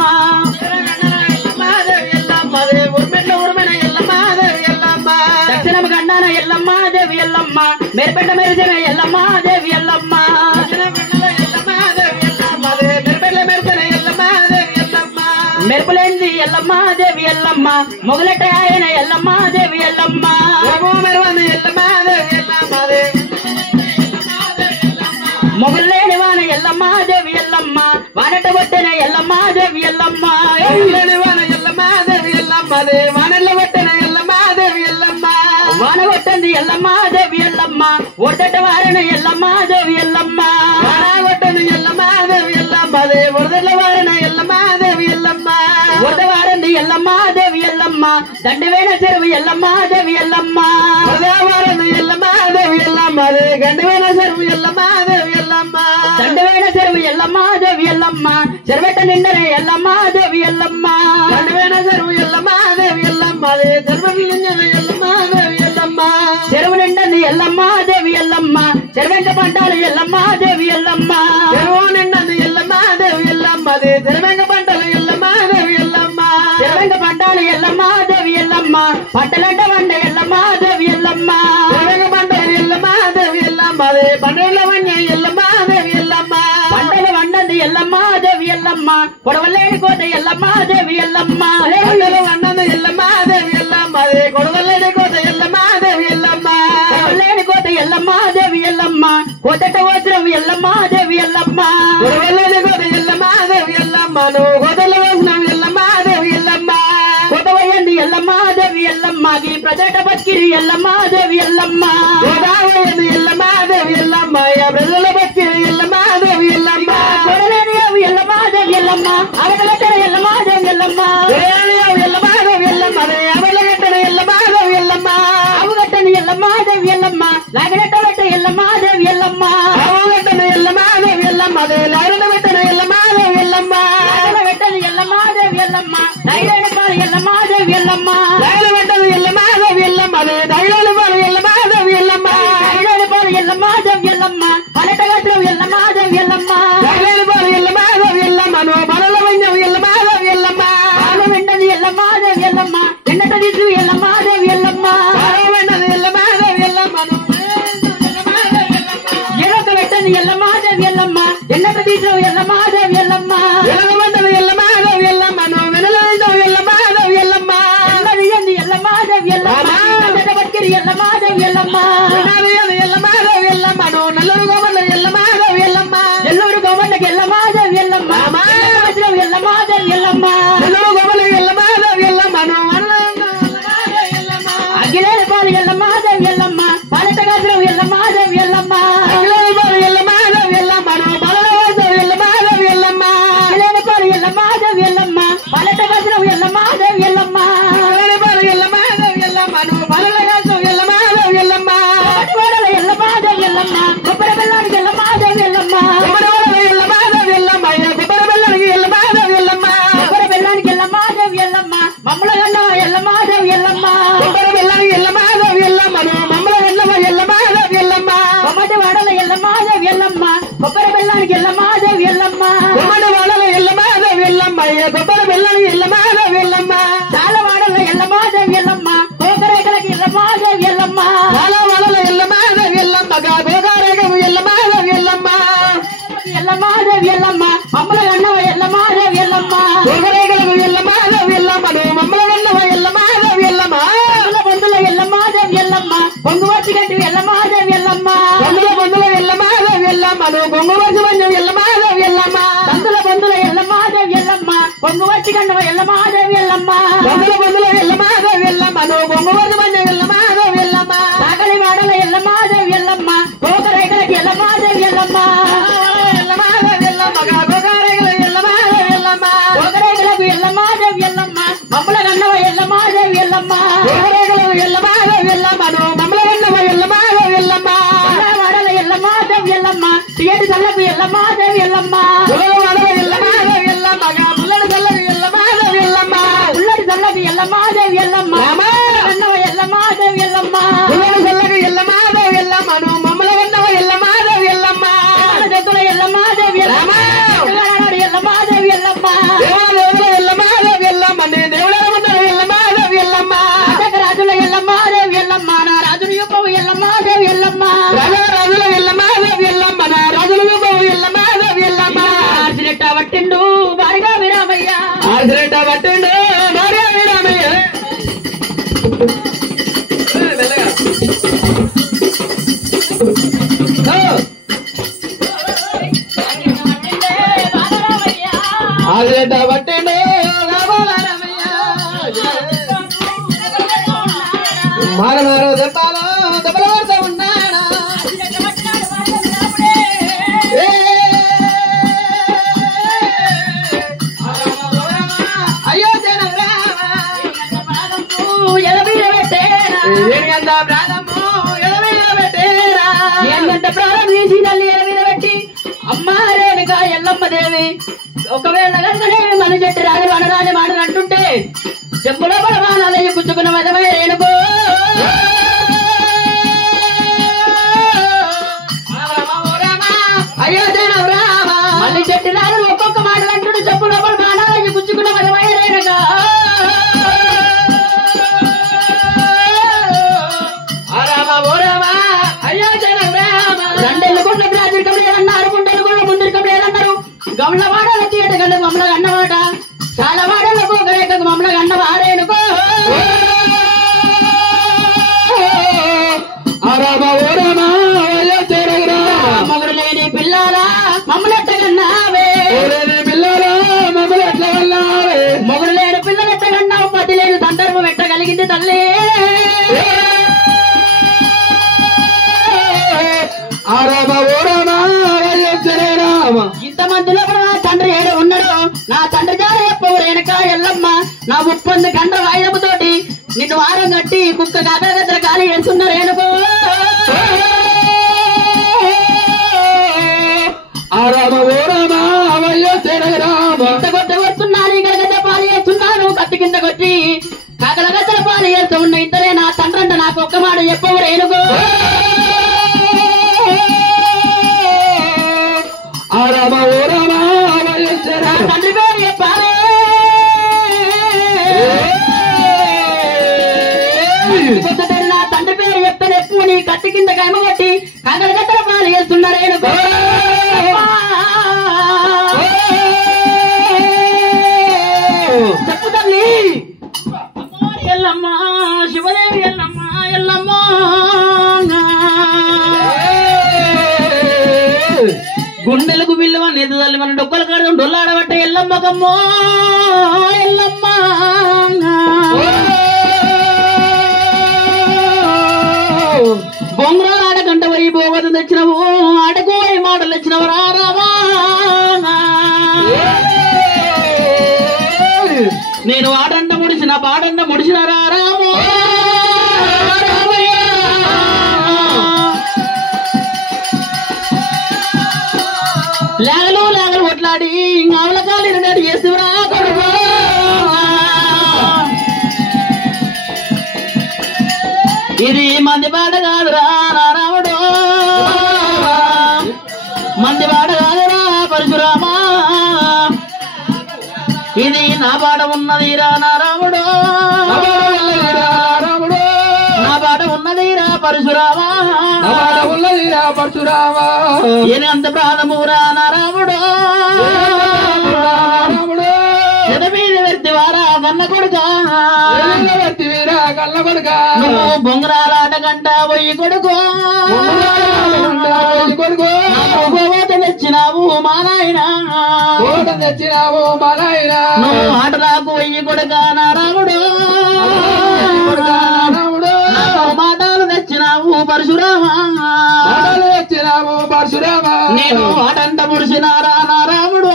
దక్షిణమ గండాన ఎల్లమ్మ దేవి ఎల్లమ్మ మెరుపెట్ట మెరిసిన ఎల్లమ్మ దేవి ఎల్లమ్మ మెరుపులేంది ఎల్లమ్మ దేవి ఎల్లమ్మ మొగలెట్ట ఆయన ఎల్లమ్మ దేవి ఎల్లమ్మ మొగలేని వాన ఎల్లమ్మ దేవి ఎల్లమ్మ వానట కొట్టిన ఎల్లమ్మ దేవి ఎల్లమ్మ వాన కొట్టంది ఎల్లమ్మ దేవి ఎల్లమ్మ ఒడట వారిన ఎల్లమ్మ దేవి ఎల్లమ్మ వరదవారంది ఎల్లమ్మ దేవి ఎల్లమ్మ దండవేన చెరువు ఎల్లమ్మ దేవి ఎల్లమ్మ ఎల్లమ్మ దేవి ఎల్లమ్మ గండవేన చెరువు ఎల్లమ్మ దేవి ఎల్లమ్మ దండవేన చెరువు ఎల్లమ్మ దేవి ఎల్లమ్మ చెరువెట్ట నిండనే ఎల్లమ్మ దేవి ఎల్లమ్మ గండవేన చెరువు ఎల్లమ్మ దేవి ఎల్లమ్మ ఎల్లమ్మ దేవి ఎల్లమ్మ చెరువు నిండని ఎల్లమ్మ దేవి ఎల్లమ్మ చెరువెంట పంటాలు ఎల్లమ్మ దేవి ఎల్లమ్మ చెరువు నిండని ఎల్లమ్మ దేవి ఎల్లమ్మ తెరవెంగ పంటలు ఎల్లమ్మ దేవి ఎల్లమ్మ చెరువెంట పంటాలు ఎల్లమ్మ దేవి ఎల్లమ్మ పంటలంట వండ ఎల్లమ్మ దేవి ఎల్లమ్మ తెరవెంగ పంటలు ఎల్లమ్మ దేవి ఎల్లమ్మ పంటల వన్య ఎల్లమ్మ దేవి ఎల్లమ్మ పంటలు వండంది ఎల్లమ్మ దేవి ఎల్లమ్మ కొడవలేని కోత ఎల్లమ్మ దేవి ఎల్లమ్మ పంటలు వండను ఎల్లమ్మ దేవి ఎల్లమ్మ కొడవలేని కోత ఎల్లమ్మ దేవి ఎల్లమ్మ కొడవలేని కోత ఎల్లమ్మ దేవి ఎల్లమ్మ కోతట వజ్రం ఎల్లమ్మ దేవి ఎల్లమ్మ కొడవలేని కోత ఎల్లమ్మ దేవి ఎల్లమ్మ నువ్వు కోతలు వేసినావు ఎల్లమ్మ దేవి ఎల్లమ్మ కొడవయ్యంది ఎల్లమ్మ దేవి ఎల్లమ్మ ఈ ప్రజట బతికిరి ఎల్లమ్మ దేవి ఎల్లమ్మ గోదావరి ఎల్లమ్మ దేవి ఎల్లమ్మ ప్రజల బతికిరి ఎల్లమ్మ దేవి ఎల్లమ్మ కొడలేని ఎల్లమ్మ దేవి ఎల్లమ్మ అవగలెట్టన ఎల్లమ్మ దేవి ఎల్లమ్మ ఎల్లమ్మ దేవి ఎల్లమ్మ అవలగట్టన ఎల్లమ్మ దేవి ఎల్లమ్మ అవగట్టని ఎల్లమ్మ దేవి ఎల్లమ్మ లాగనెట్ట పెట్ట ఎల్లమ్మ దేవి ఎల్లమ్మ అవగట్టన ఎల్లమ్మ దేవి ఎల్లమ్మ లాగన పెట్టన ఎల్లమ్మ దేవి ఎల్లమ్మ పెట్టని ఎల్లమ్మ దేవి ఎల్లమ్మ ధైర్యాన్ని పాలు ఎల్లమ్మ దేవి ఎల్లమ్మ లాగన పెట్టన ఎల్లమ్మ దేవి ఎల్లమ్మ ధైర్యాన్ని పాలు ఎల్లమ్మ దేవి ఎల్లమ్మ ధైర్యాన్ని పాలు ఎల్లమ్మ దేవి ఎల్లమ్మ పలటగత్రం ఎల్లమ్మ దేవి ఎల్లమ్మ ధైర్యాన్ని పాలు ఎల్లమ్మ దేవి ఎల్లమ్మ నువ్వు బలల వంజవు ఎల్లమ్మ దేవి ఎల్లమ్మ పాలు వెంటది ఎల్లమ్మ దేవి ఎల్లమ్మ ఎండట తీసు ఎల్లమ్మ దేవి ఎల్లమ్మ వెంటది ఎల్లమ్మ దేవి ఎల్లమ్మ ఎడొక పెట్టని ఎల్లమ్మ దేవి ఎల్లమ్మ ఎండట తీసు ఎల్లమ్మ దేవి ఎల్లమ్మ వెంటది ఎల్లమ్మ దేవి ఎల్లమ్మ నువ్వు వెనలేదు ఎల్లమ్మ దేవి ఎల్లమ్మ ఎండది ఎల్లమ్మ ఎల్లమాదేవి ఎల్లమ్మ చాలా వాడల ఎల్లమాదేవి ఎల్లమ్మ కోకరేగలకి ఎల్లమాదేవి ఎల్లమ్మ చాలా వాడల ఎల్లమాదేవి ఎల్లమ్మ గోగారేగము ఎల్లమాదేవి ఎల్లమ్మ ఎల్లమాదేవి ఎల్లమ్మ మమ్మల గన్నవ ఎల్లమాదేవి ఎల్లమ్మ కోకరేగలము ఎల్లమాదేవి ఎల్లమ్మ మమ్మల గన్నవ ఎల్లమాదేవి ఎల్లమ్మ బంధుల ఎల్లమాదేవి ఎల్లమ్మ పొంగువచ్చి గట్టి ఎల్లమాదేవి ఎల్లమ్మ బంధుల ఎల్లమాదేవి ఎల్లమ్మ పొంగువచ్చి బంధం ఎల్లమాదేవి ఎల్లమ్మ బంధుల ఎల్లమాదేవి ఎల్లమ్మ పొంగువచ్చి గన్నవ ఎల్లమాదేవి ఎల్లమ్మ బంధుల ఎల్లమాదేవి ఎల్లమ్మ పొంగువచ్చి బంధం ఎల్లమాదేవి ఎల్లమ్మ సాగలి వాడల ఎల్లమాదేవి ఎల్లమ్మ కోకరేగలకి ఎల్లమాదేవి ఎల్లమ్మ ఎల్లమాదేవి ఎల్లమ్మ కోకరేగలకి ఎల్లమాదేవి ఎల్లమ్మ కోకరేగలకు ఎల్లమాదేవి ఎల్లమ్మ మమ్మల గన్నవ ఎల్లమాదేవి ఎల్లమ్మ కోకరేగలకు ఎల్లమాదేవి ఎల్లమ్మ మమ్మల గన్నవ ఎల్లమాదేవి ఎల్లమ్మ వాడల ఎల్లమాదేవి ఎల్లమ్మ తియటి సల్లకు ఎల్లమాదేవి ఎల్లమ్మ ఎల్లమాదేవి ఎల్లమ్మ పుల్లడి సల్లకు ఎల్లమాదేవి ఎల్లమ్మ పుల్లడి సల్లకు ఎల్లమాదేవి ఎల్లమ్మ గన్నవ ఎల్లమాదేవి ఎల్లమ్మ పుల్లడి సల్లకు ఎల్లమాదేవి ఎల్లమ్మ మమ్మల గన్నవ ఎల్లమాదేవి ఎల్లమ్మ జతుల ఎల్లమాదేవి ఎల్లమ్మ ఎల్లమాదేవి ఎల్లమ్మ ఎల్లమాదేవి ఎల్లమ్మ దేవుడ ఎల్లమాదేవి ఎల్లమ్మ రాజుల ఎల్లమాదేవి ఎల్లమ్మ నా రాజుల యుబ్బవు ఎల్లమాదేవి ఎల్లమ్మ రాజుల ఎల్లమాదేవి ఎల్లమ్మ నా రాజుల యుబ్బవు ఎల్లమాదేవి ఎల్లమ్మ ఆర్సిరెట్ట పట్టిండు బారిగా విరామయ్య ఆర్సిరెట్ట పట్టిండు బారిగా విరామయ్య ఆర్సిరెట్ట పట్టిండు మారు మారు దెబ్బలు దెబ్బలాడుతూ ఉన్నాడా అయ్యో ఎనగంత ప్రాణము ఎలబెట్టేరా ఎనగంత ప్రాణం తీసి తల్లి ఎలబెట్టి అమ్మా రేణుక ఎల్లమ్మ దేవి ఒకవేళ కనుకనే మన చెట్టు రాని వనరాని మాటలు అంటుంటే చెప్పుల పడమానాలయ్య పుచ్చుకున్న మదమై రేణుకో అయ్యో రామ మళ్ళీ చెట్టు రాని ఒక్కొక్క మాటలు అంటుంటే చెప్పుల పడమానాలయ్య పుచ్చుకున్న మదమై రేణుక అయ్యో రామ రెండేళ్ళ కొట్ల రాజుకం లేదన్నారు గుండెలు కూడా ముందరికం లేదన్నారు గమల వాడల తీయటగల మమ్మల అన్నమాట చాలా వాడలకు గరేకకు మమ్మల అన్నవారేనుకో మొగుడు లేని పిల్లారా మమ్మలెట్టగన్నావే మొగుడు లేని పిల్లలెట్టగన్నావు పతి లేని సందర్భం ఎట్టగలిగింది తల్లి ఇంతమందిలో నా తండ్రి ఏడు ఉన్నాడు నా తండ్రి జాడ చెప్పవు రేణుక ఎల్లమ్మ నా ముప్పొంది కండ్ర వాయిదముతోటి నిన్ను వారం కట్టి కుక్క గద్ర గాలి వేస్తున్న రేణుకో ఇంత కొట్ట కొడుతున్నాను ఇక్కడ పాలు చేస్తున్నాను కత్తి కింద కొట్టి కాకల గద్దల పాలు చేస్తూ ఉన్న ఇంతలే నా తండ్రి అంటే నాకు ఒక్క మాట చెప్పవు రేణుకో తండ్రి పేరు చెప్పాలి నా తండ్రి పేరు చెప్తాను ఎప్పుడు నీ కత్తి కింద కైమ కొట్టి కాకల గద్దల పాలు చేస్తున్నారేనుకో చెప్పు తల్లి ఎల్లమ్మ శివదేవి ఎల్లమ్మ ఎల్లమ్మ గుండెలకు విలువ నేత తల్లి మన డొక్కలు కడదాం డొల్లాడబట్ట ఎల్లమ్మ కమ్మో ఎల్లమ్మ బొంగరాలు ఆడకంట వరి బోగదు తెచ్చినవు ఆడకోయి మాటలు తెచ్చినవు రారావా నేను ఆడంట ముడిసిన పాడంట ముడిసిన రారామో లేగలు లేగలు కొట్లాడి ఆవుల కాలి నాడు చేస్తురా కొడుకు ఇది మంది పాట కాదురా రాముడు మంది పాట కాదురా పరశురామా ఇది నా పాట ఉన్నదిరా నారాముడు నా పాట ఉన్నదిరా పరశురామా ఏనంత ప్రాణమురా నారాముడు మీద వ్యక్తివారా కన్న కొడుక నువ్వు బొంగరాలాట గంట పోయి కొడుకు తెచ్చినావు మా నాయన నువ్వు ఆటలాకు పోయి కొడుక నారాముడు మాటలు తెచ్చినావు పరశురామా నేను ఆటంట ముడిసినారా నారాముడు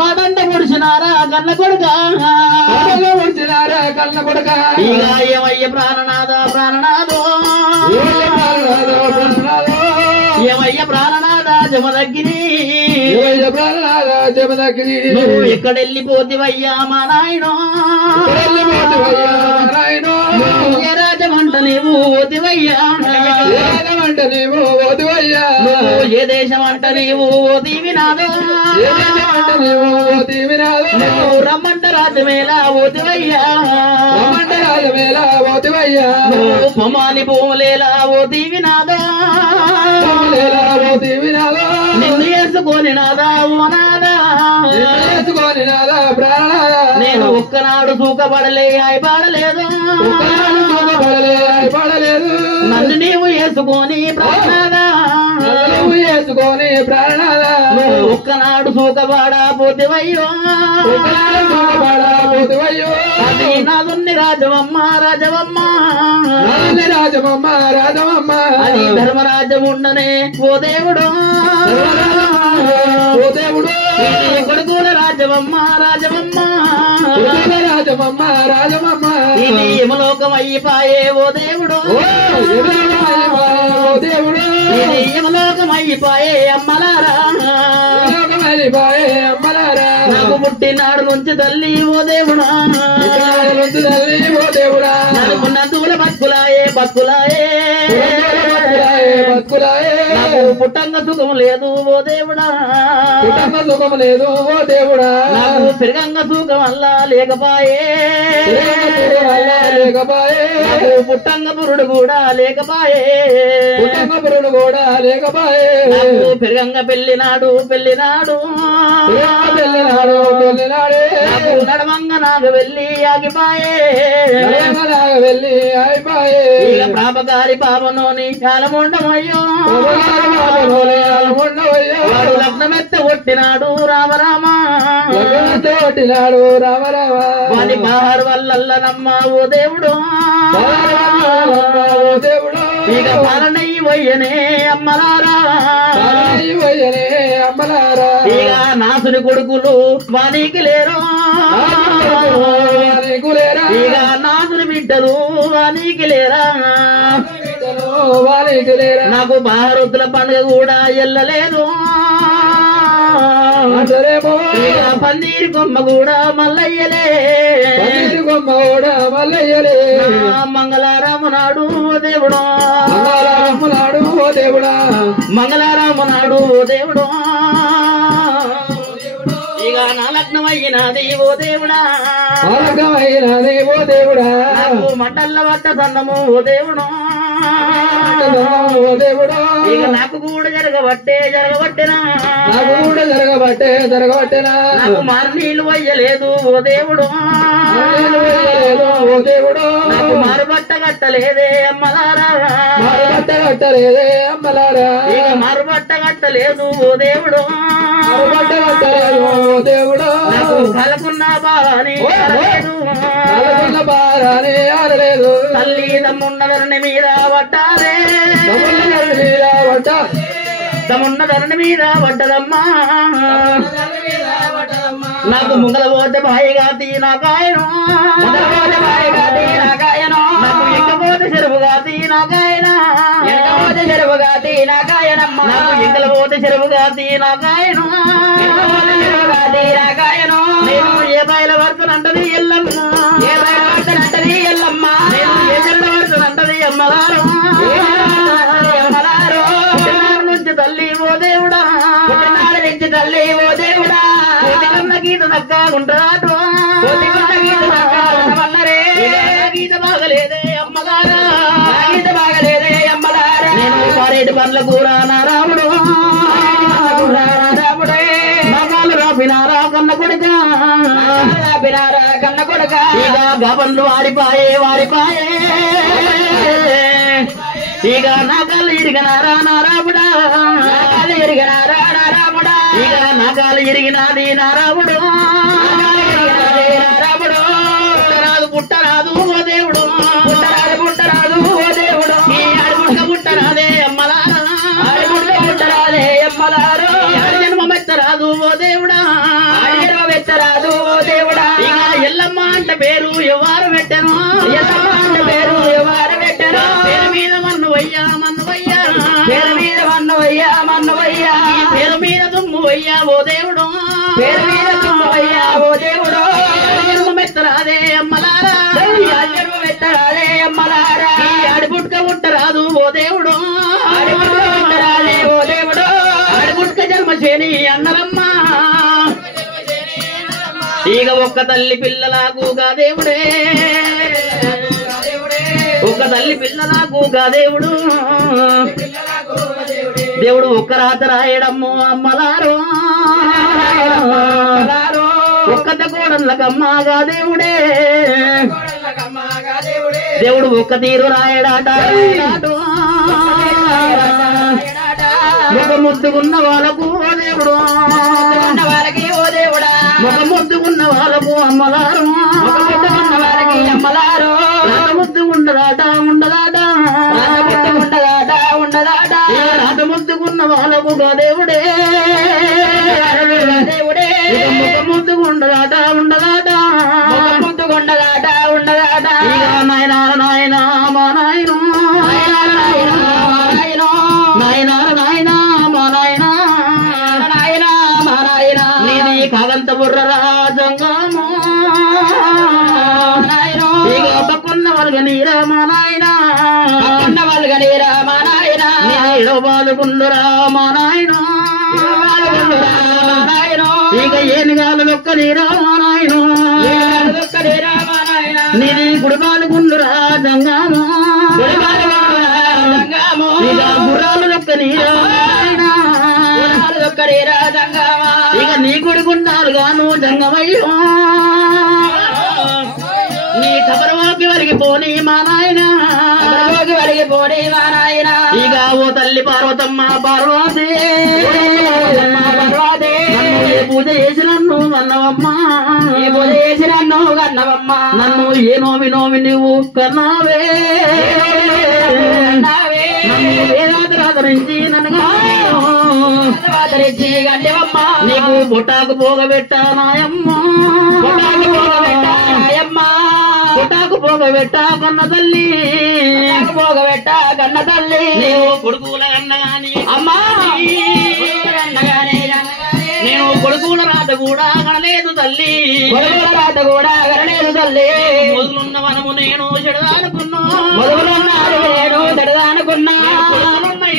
పాటంట ముడిసినారా కన్న కొడుక ఇక ఏమయ్య ప్రాణనాథ ప్రాణనాథో ఏమయ్య ప్రాణనాథ జమదగ్గిరి నువ్వు ఎక్కడెళ్ళిపోతివయ్యా మా నాయనో ఏ రాజమంట నీవు ఓతివయ్యా నువ్వు ఏ దేశం అంట నీవు ఓతివినాదో నువ్వు రమ్మంట రాజమేలా ఓతివయ్యా నువ్వు పొమాలి భూములేలా ఓతివినాదో నిన్ను వేసుకొని నాదా ఓ నాదా నేను ఒక్కనాడు సూకపడలే అయిపడలేదు నన్ను నీవు వేసుకొని ప్రాణాదా నువ్వు ఒక్కనాడు సూకపడపోతివయ్యో అది నాదున్ని రాజవమ్మ రాజవమ్మ అది ధర్మరాజ్యం ఉండనే ఓ దేవుడు కొడుకుల రాజవమ్మ రాజవమ్మ ఇది యమలోకం అయిపోయే ఓ దేవుడు ఇది యమలోకం అయిపోయే అమ్మలారా నాకు పుట్టినాడు నుంచి తల్లి ఓ దేవుడా నాకు నందుల బతుకులాయే బతుకులాయే నాకు పుట్టంగ సుఖం లేదు ఓ దేవుడా నాకు పెరగంగ సుఖం అల్లా లేకపాయే నాకు పుట్టంగ పురుడు కూడా లేకపాయే నాకు పెరగంగ పెళ్లినాడు పెళ్లినాడు నాకు నడవంగ నాకు వెళ్ళి ఆగిపాయే ఇక పాపకారి పాపనోని చాలముండమయ్యో వాడు లగ్నమెత్త కొట్టినాడు రామరామా వాని బాహారు వల్లల్లనమ్మ ఓ దేవుడు ఇక పాలనయ్యి వయ్యనే అమ్మలారా ఇక నాసుని కొడుకులు వానికి లేరు ఇక నాసుని బిడ్డలు వానికి లేరా నాకు బాహరుద్దుల పండుగ కూడా ఎల్లలేదు పందిరి కొమ్మ కూడా మల్లయ్యలే మంగళారాము నాడు దేవుడు మంగళారాము నాడు దేవుడు ఇక నా లగ్నమయ్యినది ఓ దేవుడా నాకు మంటల్ల పట్ట సన్నము ఓ దేవుడు ఇక నాకు కూడా జరగబట్టేనా నాకు మారు నీళ్ళు వయ్యలేదు ఓ దేవుడు నాకు మారుబట్ట కట్టలేదే అమ్మలారా ఇక మారుబట్ట కట్టలేదు ఓ దేవుడు నాకు కలకున్న బాగాలేదు తల్లి తమ్మున్నదని మీద పట్టారే తమ్మున్నదని మీద పడ్డదమ్మా నాకు ముంగల పోతే బాయిగా తీనాకాయను నాకు ఎక్కపోతే చెరువుగా తీనాకాయనమ్మా నాకు ఎంకల పోతే చెరువుగా తీనాకాయను నేను ఏ బయల వరకునంటది ఎల్లమ్మ నేను ఏ చెల్ల వరకునంటది అమ్మగారు నుంచి తల్లి ఓ దేవుడా గీత దక్కాగుంటాడు గీత బాగలేదే అమ్మగారా గీత బాగలేదే అమ్మగారా నేను పారేడు పండ్ల కూర నారాముడు రాముడే మగాలు రాపినారా కన్న కొడుక రాపినారా కన్న కొడుక ఇక గబండ్లు వాడిపాయే ఇక నా కాళ్ళు ఇరిగినారా నారాముడా ఇరిగినారా నారాముడా ఇక నా కాళ్ళు ఇరిగినాది నారాముడు నారాముడు పుట్టరాదు ఓ దేవుడు పుట్టరాదు ఓ దేవుడు ఈ అడుగుట్ట పుట్టరాదే అమ్మలారా పుట్టరాదే అమ్మలారు జన్మమెత్తరాదు ఓ దేవుడా జన్మమెత్తరాదు ఓ దేవుడా ఇక ఎల్లమ్మ అంట పేరు ఎవరు పెట్టను ఎల్లమ్మ అంట పేరు ఎవరు పెట్టను పేరు మీద మన్నువయ్యా పేరు మీద మన్నువయ్యా పేరు మీద దుమ్మువయ్యా ఓ దేవుడు పేరు మీద దుమ్మువయ్యా ఓ దేవుడు జన్మమెత్తరాదే అమ్మలారా జన్మమెత్తరాదే అమ్మలారా అడిపుట్క పుట్టరాదు ఓ దేవుడు పుట్టరాదే ఓ దేవుడు అడిపుట్క జన్మశేని అన్నరమ్మా ఇక ఒక్క తల్లి పిల్లలాగుగా దేవుడే ఒక్క తల్లి పిల్లలాగుగా దేవుడు దేవుడు ఒక్క రాత రాయడమ్ము అమ్మలారు ఒక్కత కోడళ్ళకమ్మగా దేవుడే దేవుడు ఒక్క తీరు రాయడాట ఒక ముద్దుకున్న వాళ్ళకు ఓ దేవుడు వాళ్ళకి ఓ దేవుడా ఒక ముద్దుకున్న వాళ్ళకు అమ్మలారు వాళ్ళకి అమ్మలారు ముద్దు ఉండదాట రాత ముద్దుకున్న వాళ్ళకు దేవుడే దేవుడే ముఖ ముద్దుకుండదాట ముద్దుకుండదాట ఇక నాయన మా నాయన నీది కాగంత బుర్ర రాజంగము ఇక పక్కున్న వాళ్ళగనీరా మా నాయన నీడో బాలుకుండురా మా నాయన ఇక ఏనుగాలు నొక్కనీరా మా నాయన నీది గుడిబాలుకుండురా జంగము ఇక గుర్రాలు నొక్కనీరా ఇక నీ గుడిగుండాలు గాను జంగమయ్యో నీ కబరవాకి వరిగిపోని మా నాయన ఇక ఓ తల్లి పార్వతమ్మ పార్వతి పూజ చేసి నన్ను కన్నవమ్మా నన్ను ఏ నోమి నువ్వు కన్నావే నన్ను వేదాదరించి నన్ను నీకు బొటాకు పోగబెట్టా నాయమ్మ పుటాకు పోగబెట్టా కన్న తల్లి నీవు కొడుకుల అన్నగాని అమ్మా నేను కొడుకుల రాత కూడా కనలేదు తల్లి మొదలున్న వనము నేను చెడదానుకున్నా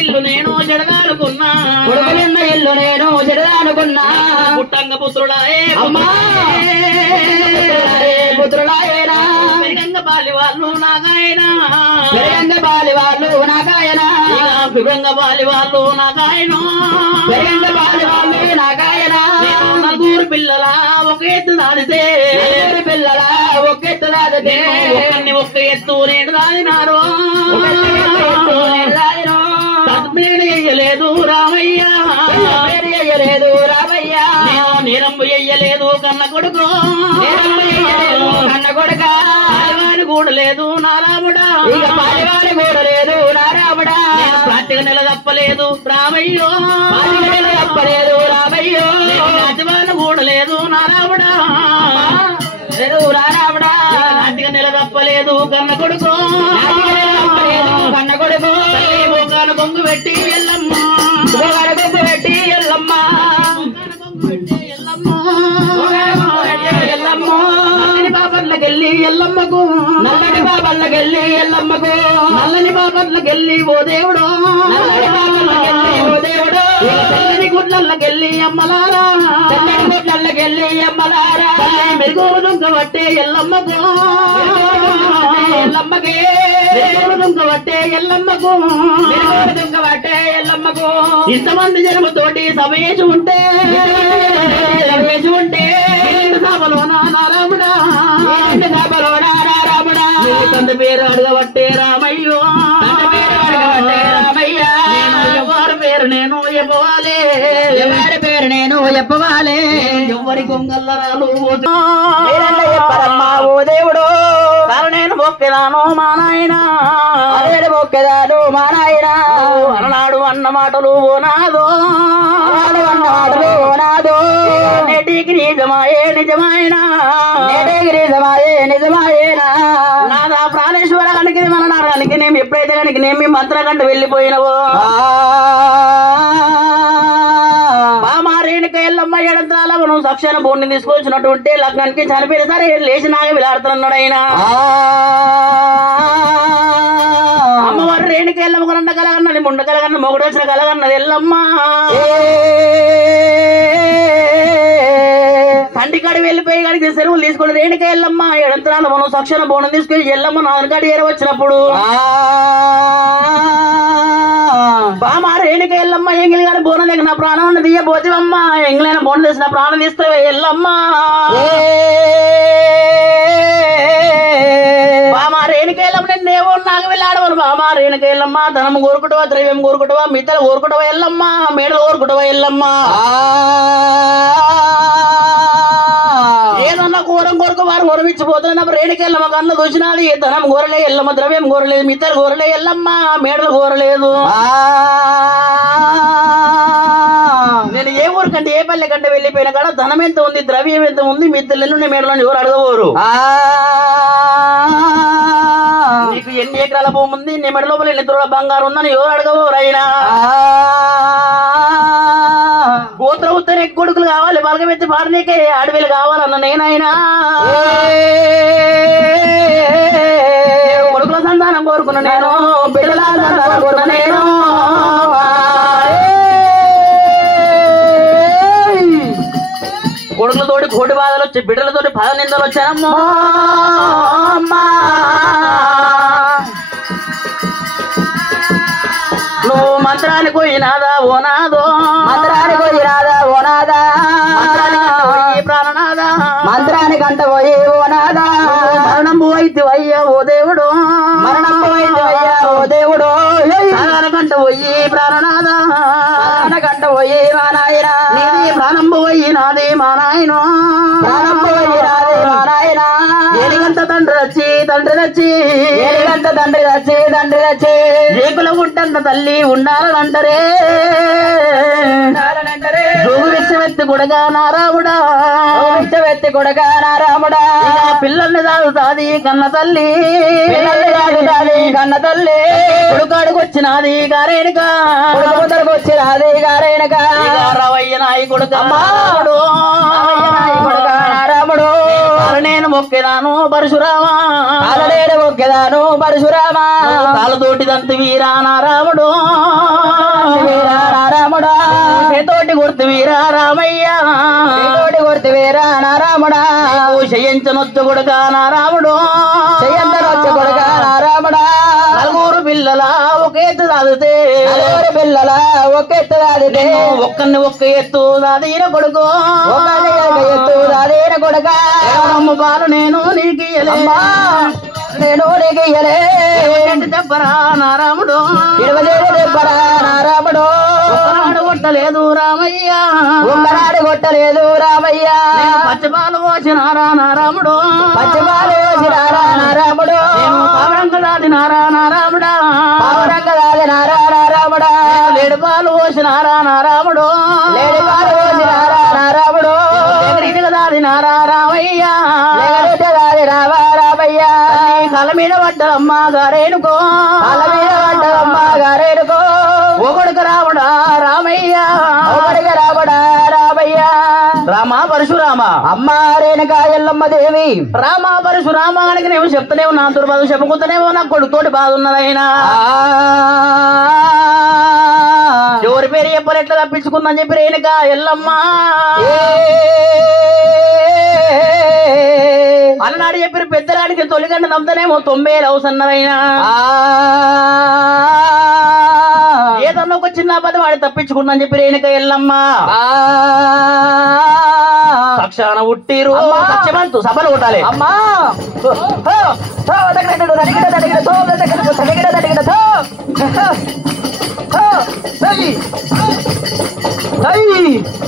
ఇల్లు నేను చెడదానుకున్నా పుట్టంగ పుత్రులాయే అమ్మా పుత్రులాయేనా పెరిగంగ బాలి వాళ్ళు నాగాయనా నలుగురు పిల్లల ఒక ఎత్తు దాడితే ఒక్కరిని ఒక్క ఎత్తు నేను దాడినారు వేయలేదు రామయ్య నీరంబు ఎయ్యలేదు కన్న కొడుకు కూడా లేదు నారాముడా పాటిగా నెల తప్పలేదు రామయ్యో రాజవాళ్ళు కూడా లేదు నారాముడా నాటిగా నెల తప్పలేదు కన్న కొడుకు బొంగాను బొంగు పెట్టి ఎల్లమ్మ బాబర్లకెళ్ళి ఎల్లమ్మకు నల్లని బాబల్లకెళ్ళి ఎల్లమ్మకు నల్లని బాబల్లకెళ్ళి ఓ దేవుడు నల్లని బాబల్లకెళ్ళి ఓ దేవుడు తెల్లని గుడ్లకెళ్ళి అమ్మలారా తెల్లని గుడ్లకెళ్ళి అమ్మలారా మెరుగు దుంక పట్టే ఎల్లమ్మకు ఎల్లమ్మకే దుంక పట్టే ఎల్లమ్మకు దుంక పట్టే ఎల్లమ్మకు ఇంతమంది జనముతోటి సభేసి ఉంటే సభలోనా రాముడా సభలోనా రాముడా తండ్రి పేరు అడగబట్టే రామయ్యో రామయ్య ఎవరి పేరు నేను చెప్పవాలి ఎవరి పేరు నేను చెప్పవాలి ఎవరి గొంగల్లరాలు చెప్పరమ్మా ఓ దేవుడు నేను మొక్కేదాను మా నాయన అదే మొక్కేదాను మా నాయన అలనాడు అన్న మాటలు ఓ నాదో అన్న మాటలు ఓ నాదో నేటికి నిజమాయే నిజమాయనా నేటికి నిజమాయే నిజమాయేనా నాదా ప్రాణేశ్వర కనుక మన నారానికి నేను ఎప్పుడైతే కనుక నేను మీ మంత్రకంట వెళ్ళిపోయినవో రేణుక ఎల్లమ్మ ఎడంతాల నువ్వు సక్షణ బోర్ని తీసుకొచ్చినటువంటి లగ్నానికి చనిపోయిన సరే లేచి నాగా విలాడుతున్నాడు ఆయన అమ్మవారు రేణుక ఎల్లమ్మ కొనండ కలగన్నది ముండ కలగన్న మొగుడు వచ్చిన కలగన్నది ఎల్లమ్మ తండ్రికాడి వెళ్ళిపోయి కాడికి సెలవులు తీసుకుని రేణుక ఎల్లమ్మ ఎడంతరాల మనం సక్షణ బోనం తీసుకుని ఎల్లమ్మ నాన్నకాడి ఏర వచ్చినప్పుడు బామ రేణుక ఎల్లమ్మ ఎంగిలి గారి బోనం దగ్గర నా ప్రాణం తీయబోతివమ్మ ఎంగిలైన బోనం తీసిన ప్రాణం తీస్తావే ఎల్లమ్మ బామ రేణుక ఎల్లమ్మ నేనేమో నాకు వెళ్ళాడవను బామ రేణుక ఎల్లమ్మ ధనం కోరుకుంటావా ద్రవ్యం కోరుకుంటావా మిద్దలు కోరుకుంటావా ఎల్లమ్మ మేడలు కోరుకుంటావా ఎల్లమ్మ ఏదన్నా ఘోరం కోరుకు వారు గౌరవించిపోతున్నప్పుడు రేణుక ఎల్లమ్మ కన్ను దూచినాడు ఏ ధనం కోరలే ఎల్లమ్మ ద్రవ్యం కోరలేదు మిద్దలు కోరలే ఎల్లమ్మ మేడలు కోరలేదు నేను ఏ ఊరు కంటే ఏ పల్లె కంటే వెళ్ళిపోయినా కూడా ధనం ఎంత ఉంది ద్రవ్యం ఎంత ఉంది మిద్దలు ఎన్ని మేడలని ఎవరు అడగబోరు నీకు ఎన్ని ఎకరాల భూమి ఉంది నీ మెడ లోపల ఎన్ని తులాల బంగారం ఉందని ఎవరు అడగబోరు అయినా గోత్ర ఉత్తరే కొడుకులు కావాలి బలగమెత్తి పాడనీకే అడవిలు కావాలన్న నేనైనా కొడుకుల సంతానం కోరుకున్నా నేను బిడ్డల సంతానం కోరుకున్నా నేను కొడుకులతోటి కోటి బాధలు వచ్చి బిడ్డలతోటి పద నిందలు వచ్చానమ్మా నువ్వు మంత్రానికి పోయినాదా ఓ నాదో మంత్రానికి పోయినాదా ఓ నాదా ప్రాణనాదా మంత్రానికి అంట పోయి ఓ నాదా మరణం పోయితే అయ్యా ఓ దేవుడు మరణం పోయితే అయ్యా ఓ దేవుడు కంట పోయి ప్రాణనాదా కంట పోయి మా నాయన నీది ప్రాణం పోయి నాది మా నాయన ప్రాణం పోయి నాది మా నాయన ఏలిగంత తండ్రి వచ్చి ఏలిగంత తండ్రి వచ్చి రేకుల గుంటంత తల్లి ఉండాలంటారే జోగు విచ్చవెత్తి కొడగా నారాముడా విచ్చవెత్తి కొడగా నారాముడా పిల్లల్ని దాగుతాది కన్న తల్లి పిల్లల్ని దాగుతాది కన్న తల్లి కొడుకాడుకు వచ్చినది గారేనుక వచ్చినది గారేనుక రవయ్య నాయి కొడుకమ్మాడు రాముడు నేను మొక్కేదాను పరశురామా నేను మొక్కేదాను పరశురామా కాలతోటి దంతి వీరా నారాముడు వీరా నారాముడా తోటి గుర్తు వీరా రామయ్య తోటి గుర్తు వీరా నారాముడా చెయ్యించనొచ్చు కొడుక నారాముడు చెయ్యంతనొచ్చు కొడుక నారాముడా నలుగురు పిల్లల ఒకెత్తు దాదితే నలుగురు పిల్లల ఒకెత్తు దాదితే ఒక్కరిని ఒక్క ఎత్తు దాదీన కొడుకు ఎత్తు దాదీన కొడుక బాలు నేను నీకు నేను నీకు దెబ్బరా నారాముడు 20 దెబ్బరా నారాముడు ఒక్కనాడు కొట్టలేదు రామయ్య ఒక్కనాడు కొట్టలేదు రామయ్య పచ్చపాలు పోసినారా నారాముడు పచ్చపాలు పోసినారా నారాముడు పావరంగ దాదినారా నారాముడా పావరంగ దాదినారా నారాముడా లేడు పాలు పోసినారా నారాముడు లేడు పాలు పోసినారా నారాముడు దాదినారా రామయ్య దాది రావా రామయ్య కల మీద పడ్డమ్మా గారేనుకో కల మీద పడ్డమ్మా గారేనుకో ఒకడుకు రాముడా రామయ్య ఒకడుకు రాముడా రామయ్య రామ పరశురామ అమ్మ రేణుకా ఎల్లమ్మ దేవి రామ పరశురామానికి నేను చెప్తానేమో నా దుర్బాధ చెప్పుకుంటానేమో నా కొడుతోటి బాధ ఉన్నదైనా ఎవరి పేరు చెప్పరు ఎట్లా తప్పించుకుందని చెప్పి రేణుకా ఎల్లమ్మ అలనాడు చెప్పిన పెద్దరాడికి తొలిగంట నమ్ముతానేమో 90 హౌస్ అన్నారైనా ఏదన్నా ఒక చిన్న పదం వాడి తప్పించుకున్నా చెప్పి రేణుక ఎల్లమ్మ సాక్షాన ఉట్టిరు సత్యవంతు సభలు కొట్టాలి అమ్మా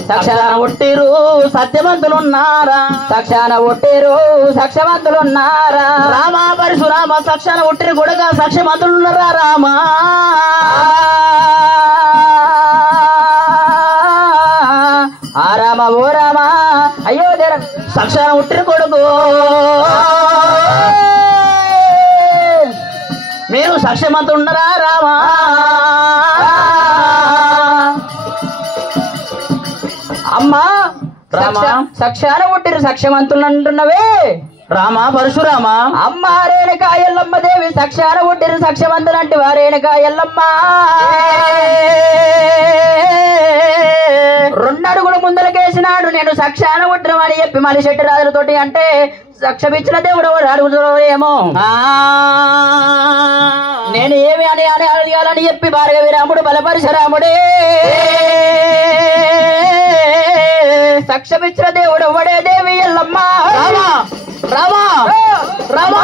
సాక్షాన ఉట్టిరు సత్యవంతులున్నారా సాక్షాన ఒట్టేరు సాక్ష్యవంతులున్నారా రామ పరశురామ సాక్షాన ఉట్టిరు కూడా సాక్ష్యవంతులున్నారా రామ ఆ రామ ఓ రామ అయ్యో సాక్షాన ఉట్టిరు కొడుకు మీరు సాక్ష్యవంతులున్నారా రామ అమ్మా రామ సాక్షాన ఒట్టిరు సాక్ష్యవంతులు అంటున్నవే రామ పరశురామ అమ్మ రేణుకా ఎల్లమ్మ దేవి సాక్షాన ఒట్టిరు సాక్ష్యవంతులు అంటే వారేణుకా ఎల్లమ్మ 2 అడుగులు ముందలకేసినాడు నేను సాక్షాన ఒట్టిరు అని చెప్పి మళ్ళీ శెట్టి రాజులతోటి అంటే సాక్ష్యమిచ్చిన దేవుడు అడుగుతాడేమో నేను ఏమి అని అని అడగాలని చెప్పి భార్గవి రాముడు బలపరశురాముడే సాక్ష్యమిచ్చిన దేవుడు వడే దేవి ఎల్లమ్మ రామ రామ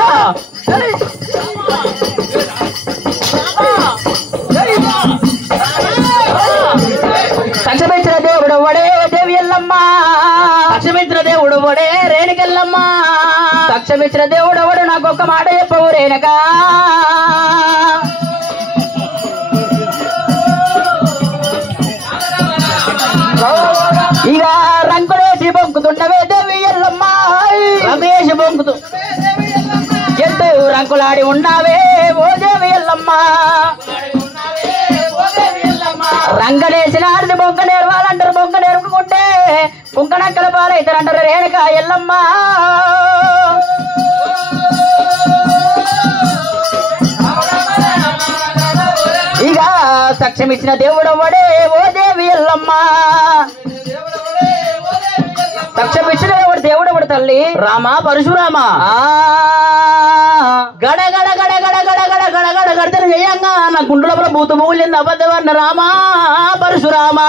సాక్ష్యమిచ్చిన దేవుడు వడే దేవి ఎల్లమ్మ సాక్ష్యమిచ్చిన దేవుడు వడే రేణుకెల్లమ్మ సాక్ష్యమిచ్చిన దేవుడు వడు నాకు ఒక్క మాట చెప్పవు రేణుక ఇక రంగులేసి బొంకుతుండవే దేవి ఎల్లమ్మ రమేష్ బొంకుతూ ఎంతో రంకులాడి ఉన్నావే ఓ దేవి ఎల్లమ్మ రంగనేసిన ఆడిది బొంక నేర్వాలంటారు బొంక నేర్పుకుంటే కుంకనక్కల పాలైతారంటారు రేణుకా ఎల్లమ్మ ఇక సాక్ష్యమిచ్చిన దేవుడు వడే ఓ దేవి ఎల్లమ్మ సాక్ష్యమిచ్చిన దేవుడు ఎవడు తల్లి రామ పరశురామ గడ గడ గడ గడ గడ గడ గడ గడ గడతను చేయంగా నా గుండెల భూత మూల్యం అబద్ధవన్న రామ పరశురామ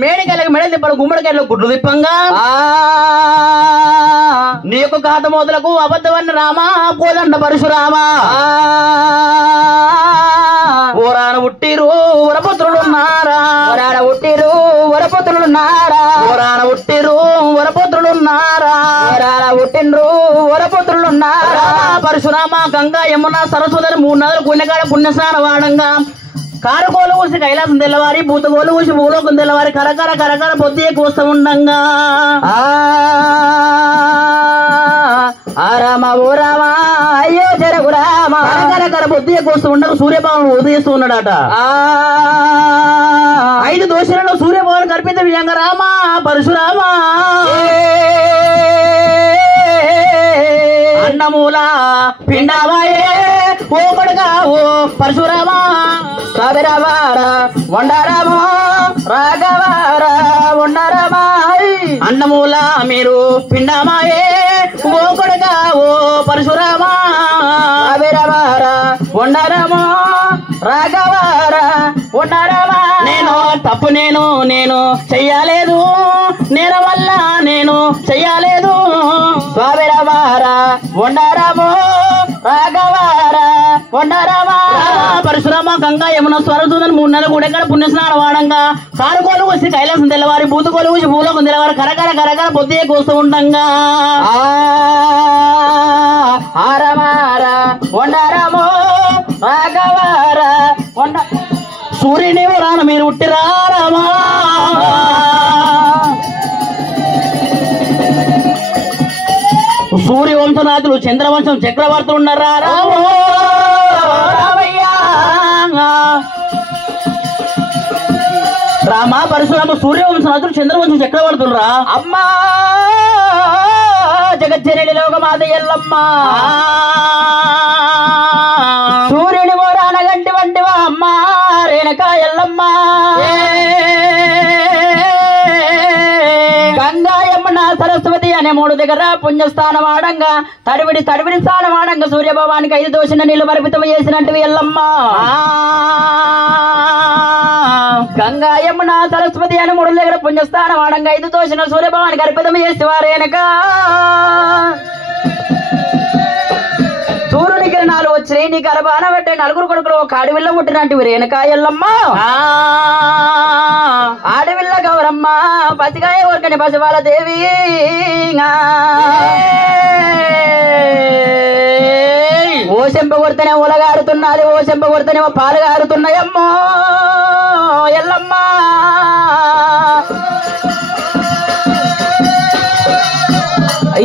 మేడికాయలకు మెడ తిప్పడు గుమ్మడికాయలకు గుడ్లు తిప్పంగా నీ యొక్క గాత మోదలకు అబద్ధవన్న రామ కోదండ పరశురామ ఓరాన ఉట్టిరు వరపుత్రులున్నారా వరాడ ఉట్టిరు వరపుత్రులున్నారా ఓరాన ఉట్టిరు వరపుత్రులున్నారా వరాడ ఉట్టిండ్రు వరపుత్రులున్నారా పరశురామ గంగా యమున సరస్వతి 3 నదులు పుణ్యకాడ పుణ్యస్నాన వాడంగా కారుకోలు ఊసి కైలాసం తెల్లవారి భూతగోలు ఊసి భూలోకం తెల్లవారి కరకర కరకర పొద్దు కూస్తా ఉండంగా రామ ఓ రామ అయ్యో జరగు రామ కరకర కర పొద్దు కూస్తూ ఉండగా సూర్యభవన్ ఉదయిస్తూ ఉన్నాడట 5 దోషులలో సూర్యభవన్ కల్పిత విజంగా రామ పరశురామ అన్నమూల పిండవాయే ఓ కొడుకా ఓ పరశురామ సబిరవార వండరామో రాఘవార వండరామ అన్నమూల మీరు పిండమాయే ఓ కొడుకా ఓ పరశురామ సబిరవార వండరామో రాఘవార వండరామ నేను తప్పు నేను చెయ్యలేదు నేరం వల్ల నేను చెయ్యలేదు సబిరవార వండరామో రాఘవార వండరామ పరశురామ గంగా యమున స్వరసూదని 3 నెలలు కూడా పుణ్యస్నానం వాడంగా కారుకోలు వచ్చి కైలాసం తెల్లవారి భూతకోలు వచ్చి భూలోకం తెల్లవారి కరకర కరకర పొద్దుే కూస్తూ ఉండంగా ఆరమార వండరామో రాఘవార వండ సూర్యుని రాన మీరు ఉట్టిరా రామా సూర్యవంశనాథులు చంద్రవంశం చక్రవర్తులు ఉన్నారా రామో రామ పరశురామ సూర్యవంశనాథులు చంద్రవంశం చక్రవర్తులురా అమ్మా జగజ్జనని లోకమాత ఎల్లమ్మ సూర్యుని ఓరానగంటి వంటివా అమ్మా రేణుకా ఎల్లమ్మ గంగా యమున సరస్వతి అనే 3 దగ్గర పుణ్యస్థానం ఆడంగా తడివిడి స్థానం ఆడంగా సూర్యభవానికి 5 దోషణ నీళ్లు మరిపితం చేసినట్టు ఎల్లమ్మ గంగా యమున సరస్వతి అనే 3 దగ్గర పుణ్యస్థానం ఆడంగా 5 దోషణ సూర్యభవానికి అర్పితం చేసేవారేనక సూర్యుని కిరణాలు వచ్చి నీ గర్భాన పెట్టే 4 కొడుకులు ఒక ఆడవిల్ల పుట్టినట్టు రేణుకా ఎల్లమ్మ ఆడవిల్ల గౌరమ్మ పసిగాయ ఊరకని పసివాల దేవి ఓ చెంప కొడితేనే ఉలగారుతున్నది ఓ చెంప కొడితేనే పాలు గారుతున్నాయమ్మో ఎల్లమ్మ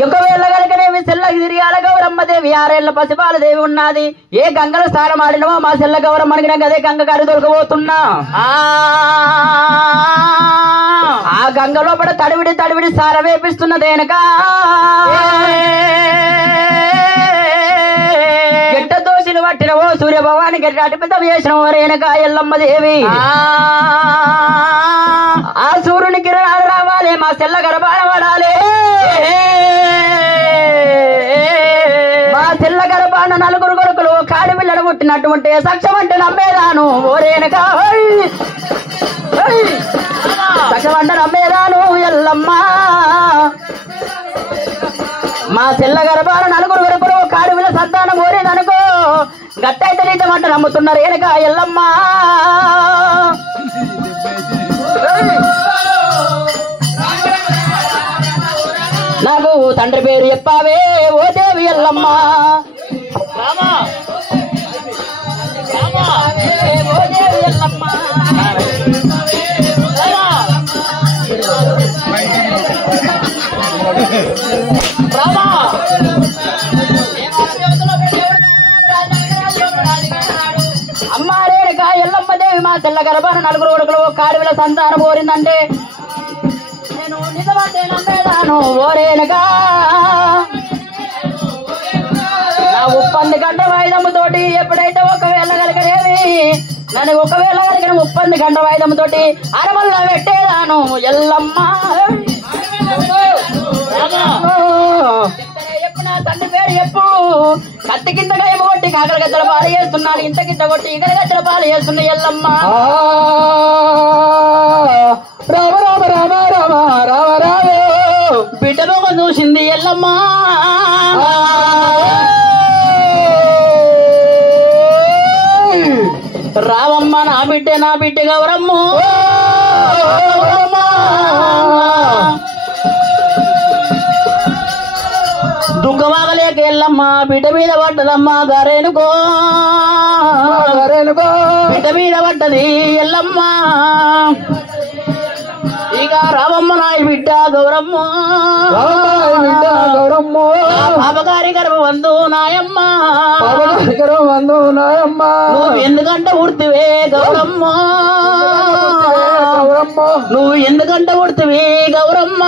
ఒకవేళ కనుకనేవి సెల్లకి తిరిగాల గౌరమ్మ దేవి 6 ఏళ్ల పసిపాల దేవి ఉన్నది ఏ గంగలో స్నానం ఆడినవో మా సెల్ల గౌరమ్మ అడిగినాక అదే గంగ గారి దొరకబోతున్నా ఆ గంగ లోపల తడివిడి సార వేపిస్తున్నదేనక గెట్ట దోషులు పట్టినవో సూర్యభవాని గెట్ట అటిపితం చేసినవో రేణుకా ఎల్లమ్మ దేవి ఆ సూర్యుని కిరణాలు రావాలి మా సెల్ల గర్భాన పడాలి మా సెల్ల గర్భాన 4 కొడుకులు కాడి పిల్లలు పుట్టినటువంటి సాక్ష్యం అంటే నమ్మేదాను ఓ రేణుకా సాక్ష్యం అంటే నమ్మేదాను ఎల్లమ్మ మా సెల్ల గర్భాన 4 కొడుకులు కాడి పిల్ల సంతానం ఓరేదనుకో గట్టయితే నిజమంట నమ్ముతున్నారు రేణుకా ఎల్లమ్మ నాకు తండ్రి పేరు చెప్పావే ఓ దేవి ఎల్లమ్మ ఓ దేవి ఎల్లమ్మ అమ్మ రేణుకా ఎల్లమ్మ దేవి మా తెల్ల గర్భాన 4 కొడుకులు కాడివిల సంతానం కోరిందంటే నేను నిజమంటే నమ్మేదాను ఓ రేణుకా నా ఉప్పంది గంట వాయిదముతోటి ఎప్పుడైతే ఒకవేళ కలగలేవి నన్ను ఒకవేళ కలిగిన ఉప్పంది గంట వాయిదముతోటి అరవల్ల పెట్టేదాను ఎల్లమ్మ నా తండ్రి పేరు చెప్పు కత్తి కింద గయమ కొట్టి కాకర గద్దల పాలు చేస్తున్నాను ఇంత కింద కొట్టి ఇక్కడ గద్దల పాలు చేస్తున్నా ఎల్లమ్మ రామ రామ రామ రామ రామ రామ బిడ్డలో చూసింది ఎల్లమ్మ రావమ్మ నా బిడ్డ గౌరమ్మ దుఃఖమాగలేక ఎల్లమ్మ బిడ్డ మీద పడ్డదమ్మ గారేనుకో బిడ్డ మీద పడ్డది ఎల్లమ్మ ఇక రావమ్మ నాయ బిడ్డ గౌరమ్మ పాపగారి గర్భవంతు నాయమ్మ నువ్వు ఎందుకంటే ఉడితివే గౌరమ్మ నువ్వు ఎందుకంటే ఉడితివి గౌరమ్మ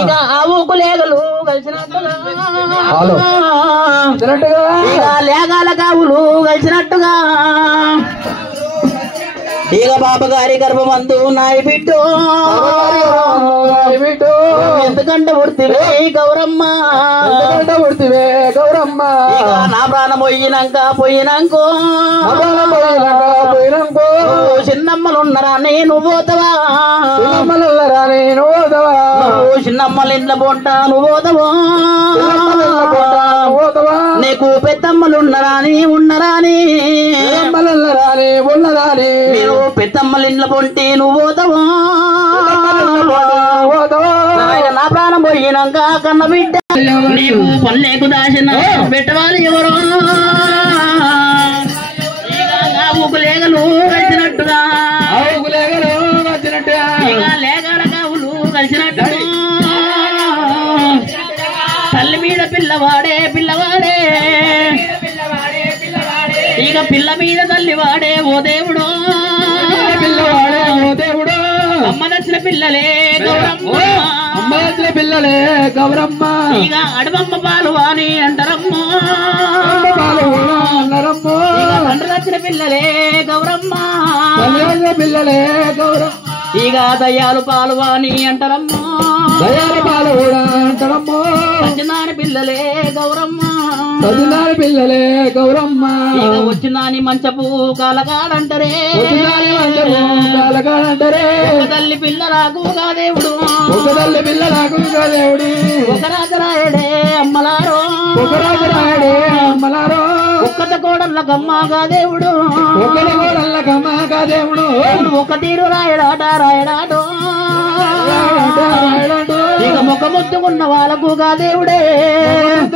ఇక ఆవుకు లేగలు కలిసినట్టుగా ఇక లేగాల కావులు కలిసినట్టుగా ఇక బాబగారి గర్భమందు నాయి బిడ్డు ఎందుకంటే ఉడితివే గౌరమ్మ ఇక నా ప్రాణం పోయినాకో చిన్నమ్మలున్నరా నేను పోతావా చిన్నమ్మలు ఇంట్లో పోంటా నువ్వు పోతావా నీకు పెద్దమ్మలున్నరా ఉన్నరా మీరు పెద్దమ్మలు ఇంట్లో పొంటి నువ్వు పోతావా నా ప్రాణం పోయినాక కన్న బిడ్డ నీవు పల్లెకు దాచిన పెట్టవాలి ఎవరో ఊకు లేగలు కలిసినట్టుగా లేగల కావులు కలిసినట్టుగా తల్లి మీద పిల్లవాడే ఇక పిల్ల మీద తల్లి వాడే ఓ దేవుడు దేవుడు అమ్మ నచ్చిన పిల్లలే గౌరమ్మ అమ్మ నచ్చిన పిల్లలే గౌరమ్మ ఇక అడవమ్మ పాలు అని అంటారమ్మా అన్నారమ్మో తండ్రి నచ్చిన పిల్లలే గౌరమ్మ పిల్లలే గౌరమ్మ ఇక దయ్యాలు పాలు అని అంటారమ్మా దయాల పాలు కూడా అంటారమ్మో సత్యనారాయణ పిల్లలే గౌరమ్మ చదివారి పిల్లలే గౌరమ్మ ఇక వచ్చిందాని మంచపు కాలగాడంటారే కాలగాడంటారే ఒక తల్లి పిల్లలాగుగా దేవుడు ఒక తల్లి పిల్లలకు దేవుడి ఒక రాజరాయుడే అమ్మలారో ఒక రాజరాయుడే అమ్మలారో ఒక్కత కోడళ్ళ గమ్మగా దేవుడు ఒకరి కోడళ్ళ కమ్మగా దేవుడు ఒక తీరు రాయడాట రాయడాటో ఇక ముఖ ముద్దుకున్న వాళ్ళకుగా దేవుడే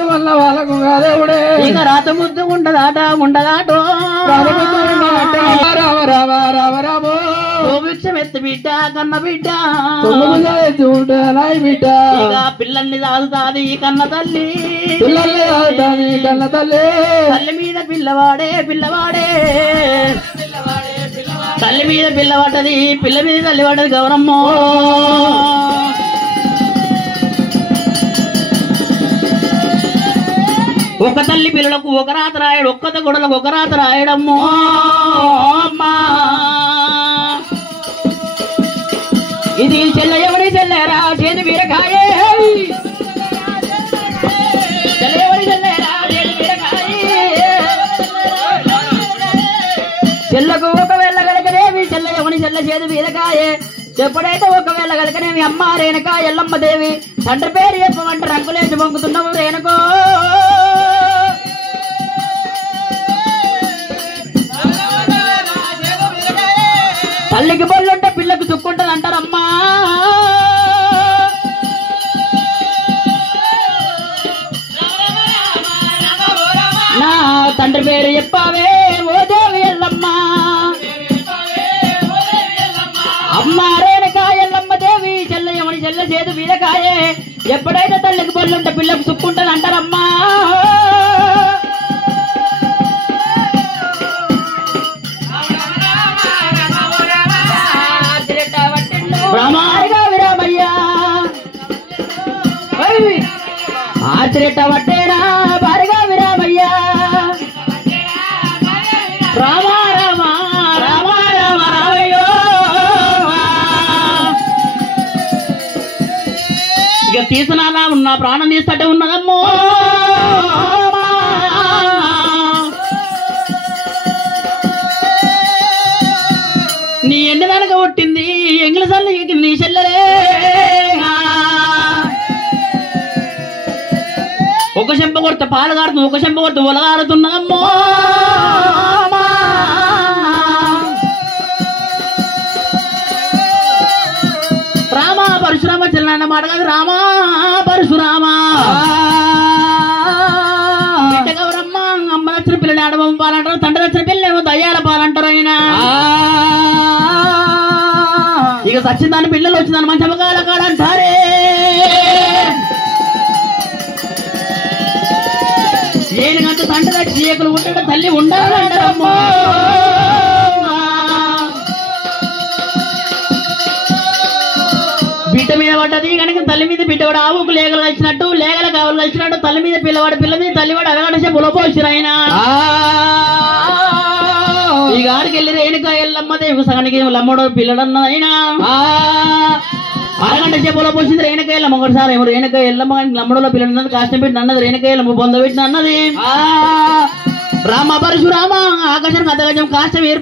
వల్ల వాళ్ళకు దేవుడే ఇక రాత ముద్దుకుండదాట ఉండదాటో రామ రామ రామ రామో భిక్షమెత్తి బిడ్డ కన్న బిడ్డ నాయి బిడ్డ ఇక పిల్లల్ని దాదుతాది కన్న తల్లి పిల్లల్ని కన్న తల్లి తల్లి మీద పిల్లవాడే పిల్లవాడే తల్లి మీద పిల్ల పడ్డది పిల్ల మీద తల్లి పడ్డది గౌరమ్మ ఒక తల్లి పిల్లలకు ఒక రాత రాయడు ఒక్కత గొడవలకు ఒక రాత రాయడమ్మో అమ్మా ఇది చెల్ల ఎవరి చెల్లెరా చేతి బీరకాయే చెల్ల ఎవరి చెల్లెరా చేతి బీరకాయే చెల్లకు ఒకవేళ గలకనేవి చెల్ల ఎవరి చెల్ల చేతి బీరకాయే ఎప్పుడైతే ఒకవేళ గలకనేవి అమ్మ రేణుక ఎల్లమ్మ దేవి తండ్రి పేరు చెప్పమంటే రంగులేసి పొంగుతున్నావు రేణుకో తల్లికి బొల్లుంటే పిల్లకు చుక్కుంటది అంటారమ్మా నా తండ్రి పేరు చెప్పావే ఓ దేవి ఎల్లమ్మ అమ్మ రేణుక ఎల్లమ్మ దేవి చెల్లయ్యమని చెల్ల చేదు వీరకాయే ఎప్పుడైతే తల్లికి బొల్లుంటే పిల్లకు చుక్కుంటది అంటారమ్మా ఆచరిట వడ్డేరా భారీగా విరామయ్యా రామ రామ రామ రామ రామయ్యో ఇక తీసినాలా ఉన్న ప్రాణం తీస్తటే ఉన్నదమ్మో నీ ఎన్ని దానిక పుట్టింది ఎంగిలి సల్లి నీ చెల్లెలే ఒక చెంప కొడితే పాలు కారుతుంది ఒక చెంప కొడితే ఒలగారుతున్నదమ్మో రామ పరశురామ చెల్లన్న మాట కాదు రామ పరశురామ బిడ్డ గౌరమ్మ అమ్మ నచ్చిన పిల్లని ఆడబొమ్మ పాలంటారు తండ్రి నచ్చిన పిల్లలేమో దయ్యాల పాలంటారు ఆయన ఇక సచ్చిందాని పిల్లలు వచ్చిందని మంచి కాల కాడంటారే ఏనుగంత తండ్రి వచ్చి చీకలు ఉండడం తల్లి ఉండాలంటారమ్మో బిడ్డ మీద పడ్డది కనుక తల్లి మీద బిడ్డ కూడా ఆవుకు లేగలు కలిసినట్టు లేగల కావులు కలిసినట్టు తల్లి మీద పిల్లవాడు పిల్ల మీద తల్లివాడు అలగడసే బులపోసిరు ఆయన ఈ గాడికి వెళ్ళి రేణుక ఎల్లమ్మ దేవి సగానికి లమ్మడు పిల్లడన్నదైనా అరగంట సేపులో పోసింది రేణుక ఎల్లమ్మ ఒకటిసారి ఎవరు రేణుక ఎల్లమ్మ లమ్మడలో పిల్లడు కాష్టం పెట్టి అన్నది రేణుక ఎల్లమ్మ బొంద పెట్టిన అన్నది రామ పరశురామ ఆకాశం కథగజం కాష్టం ఏర్పడి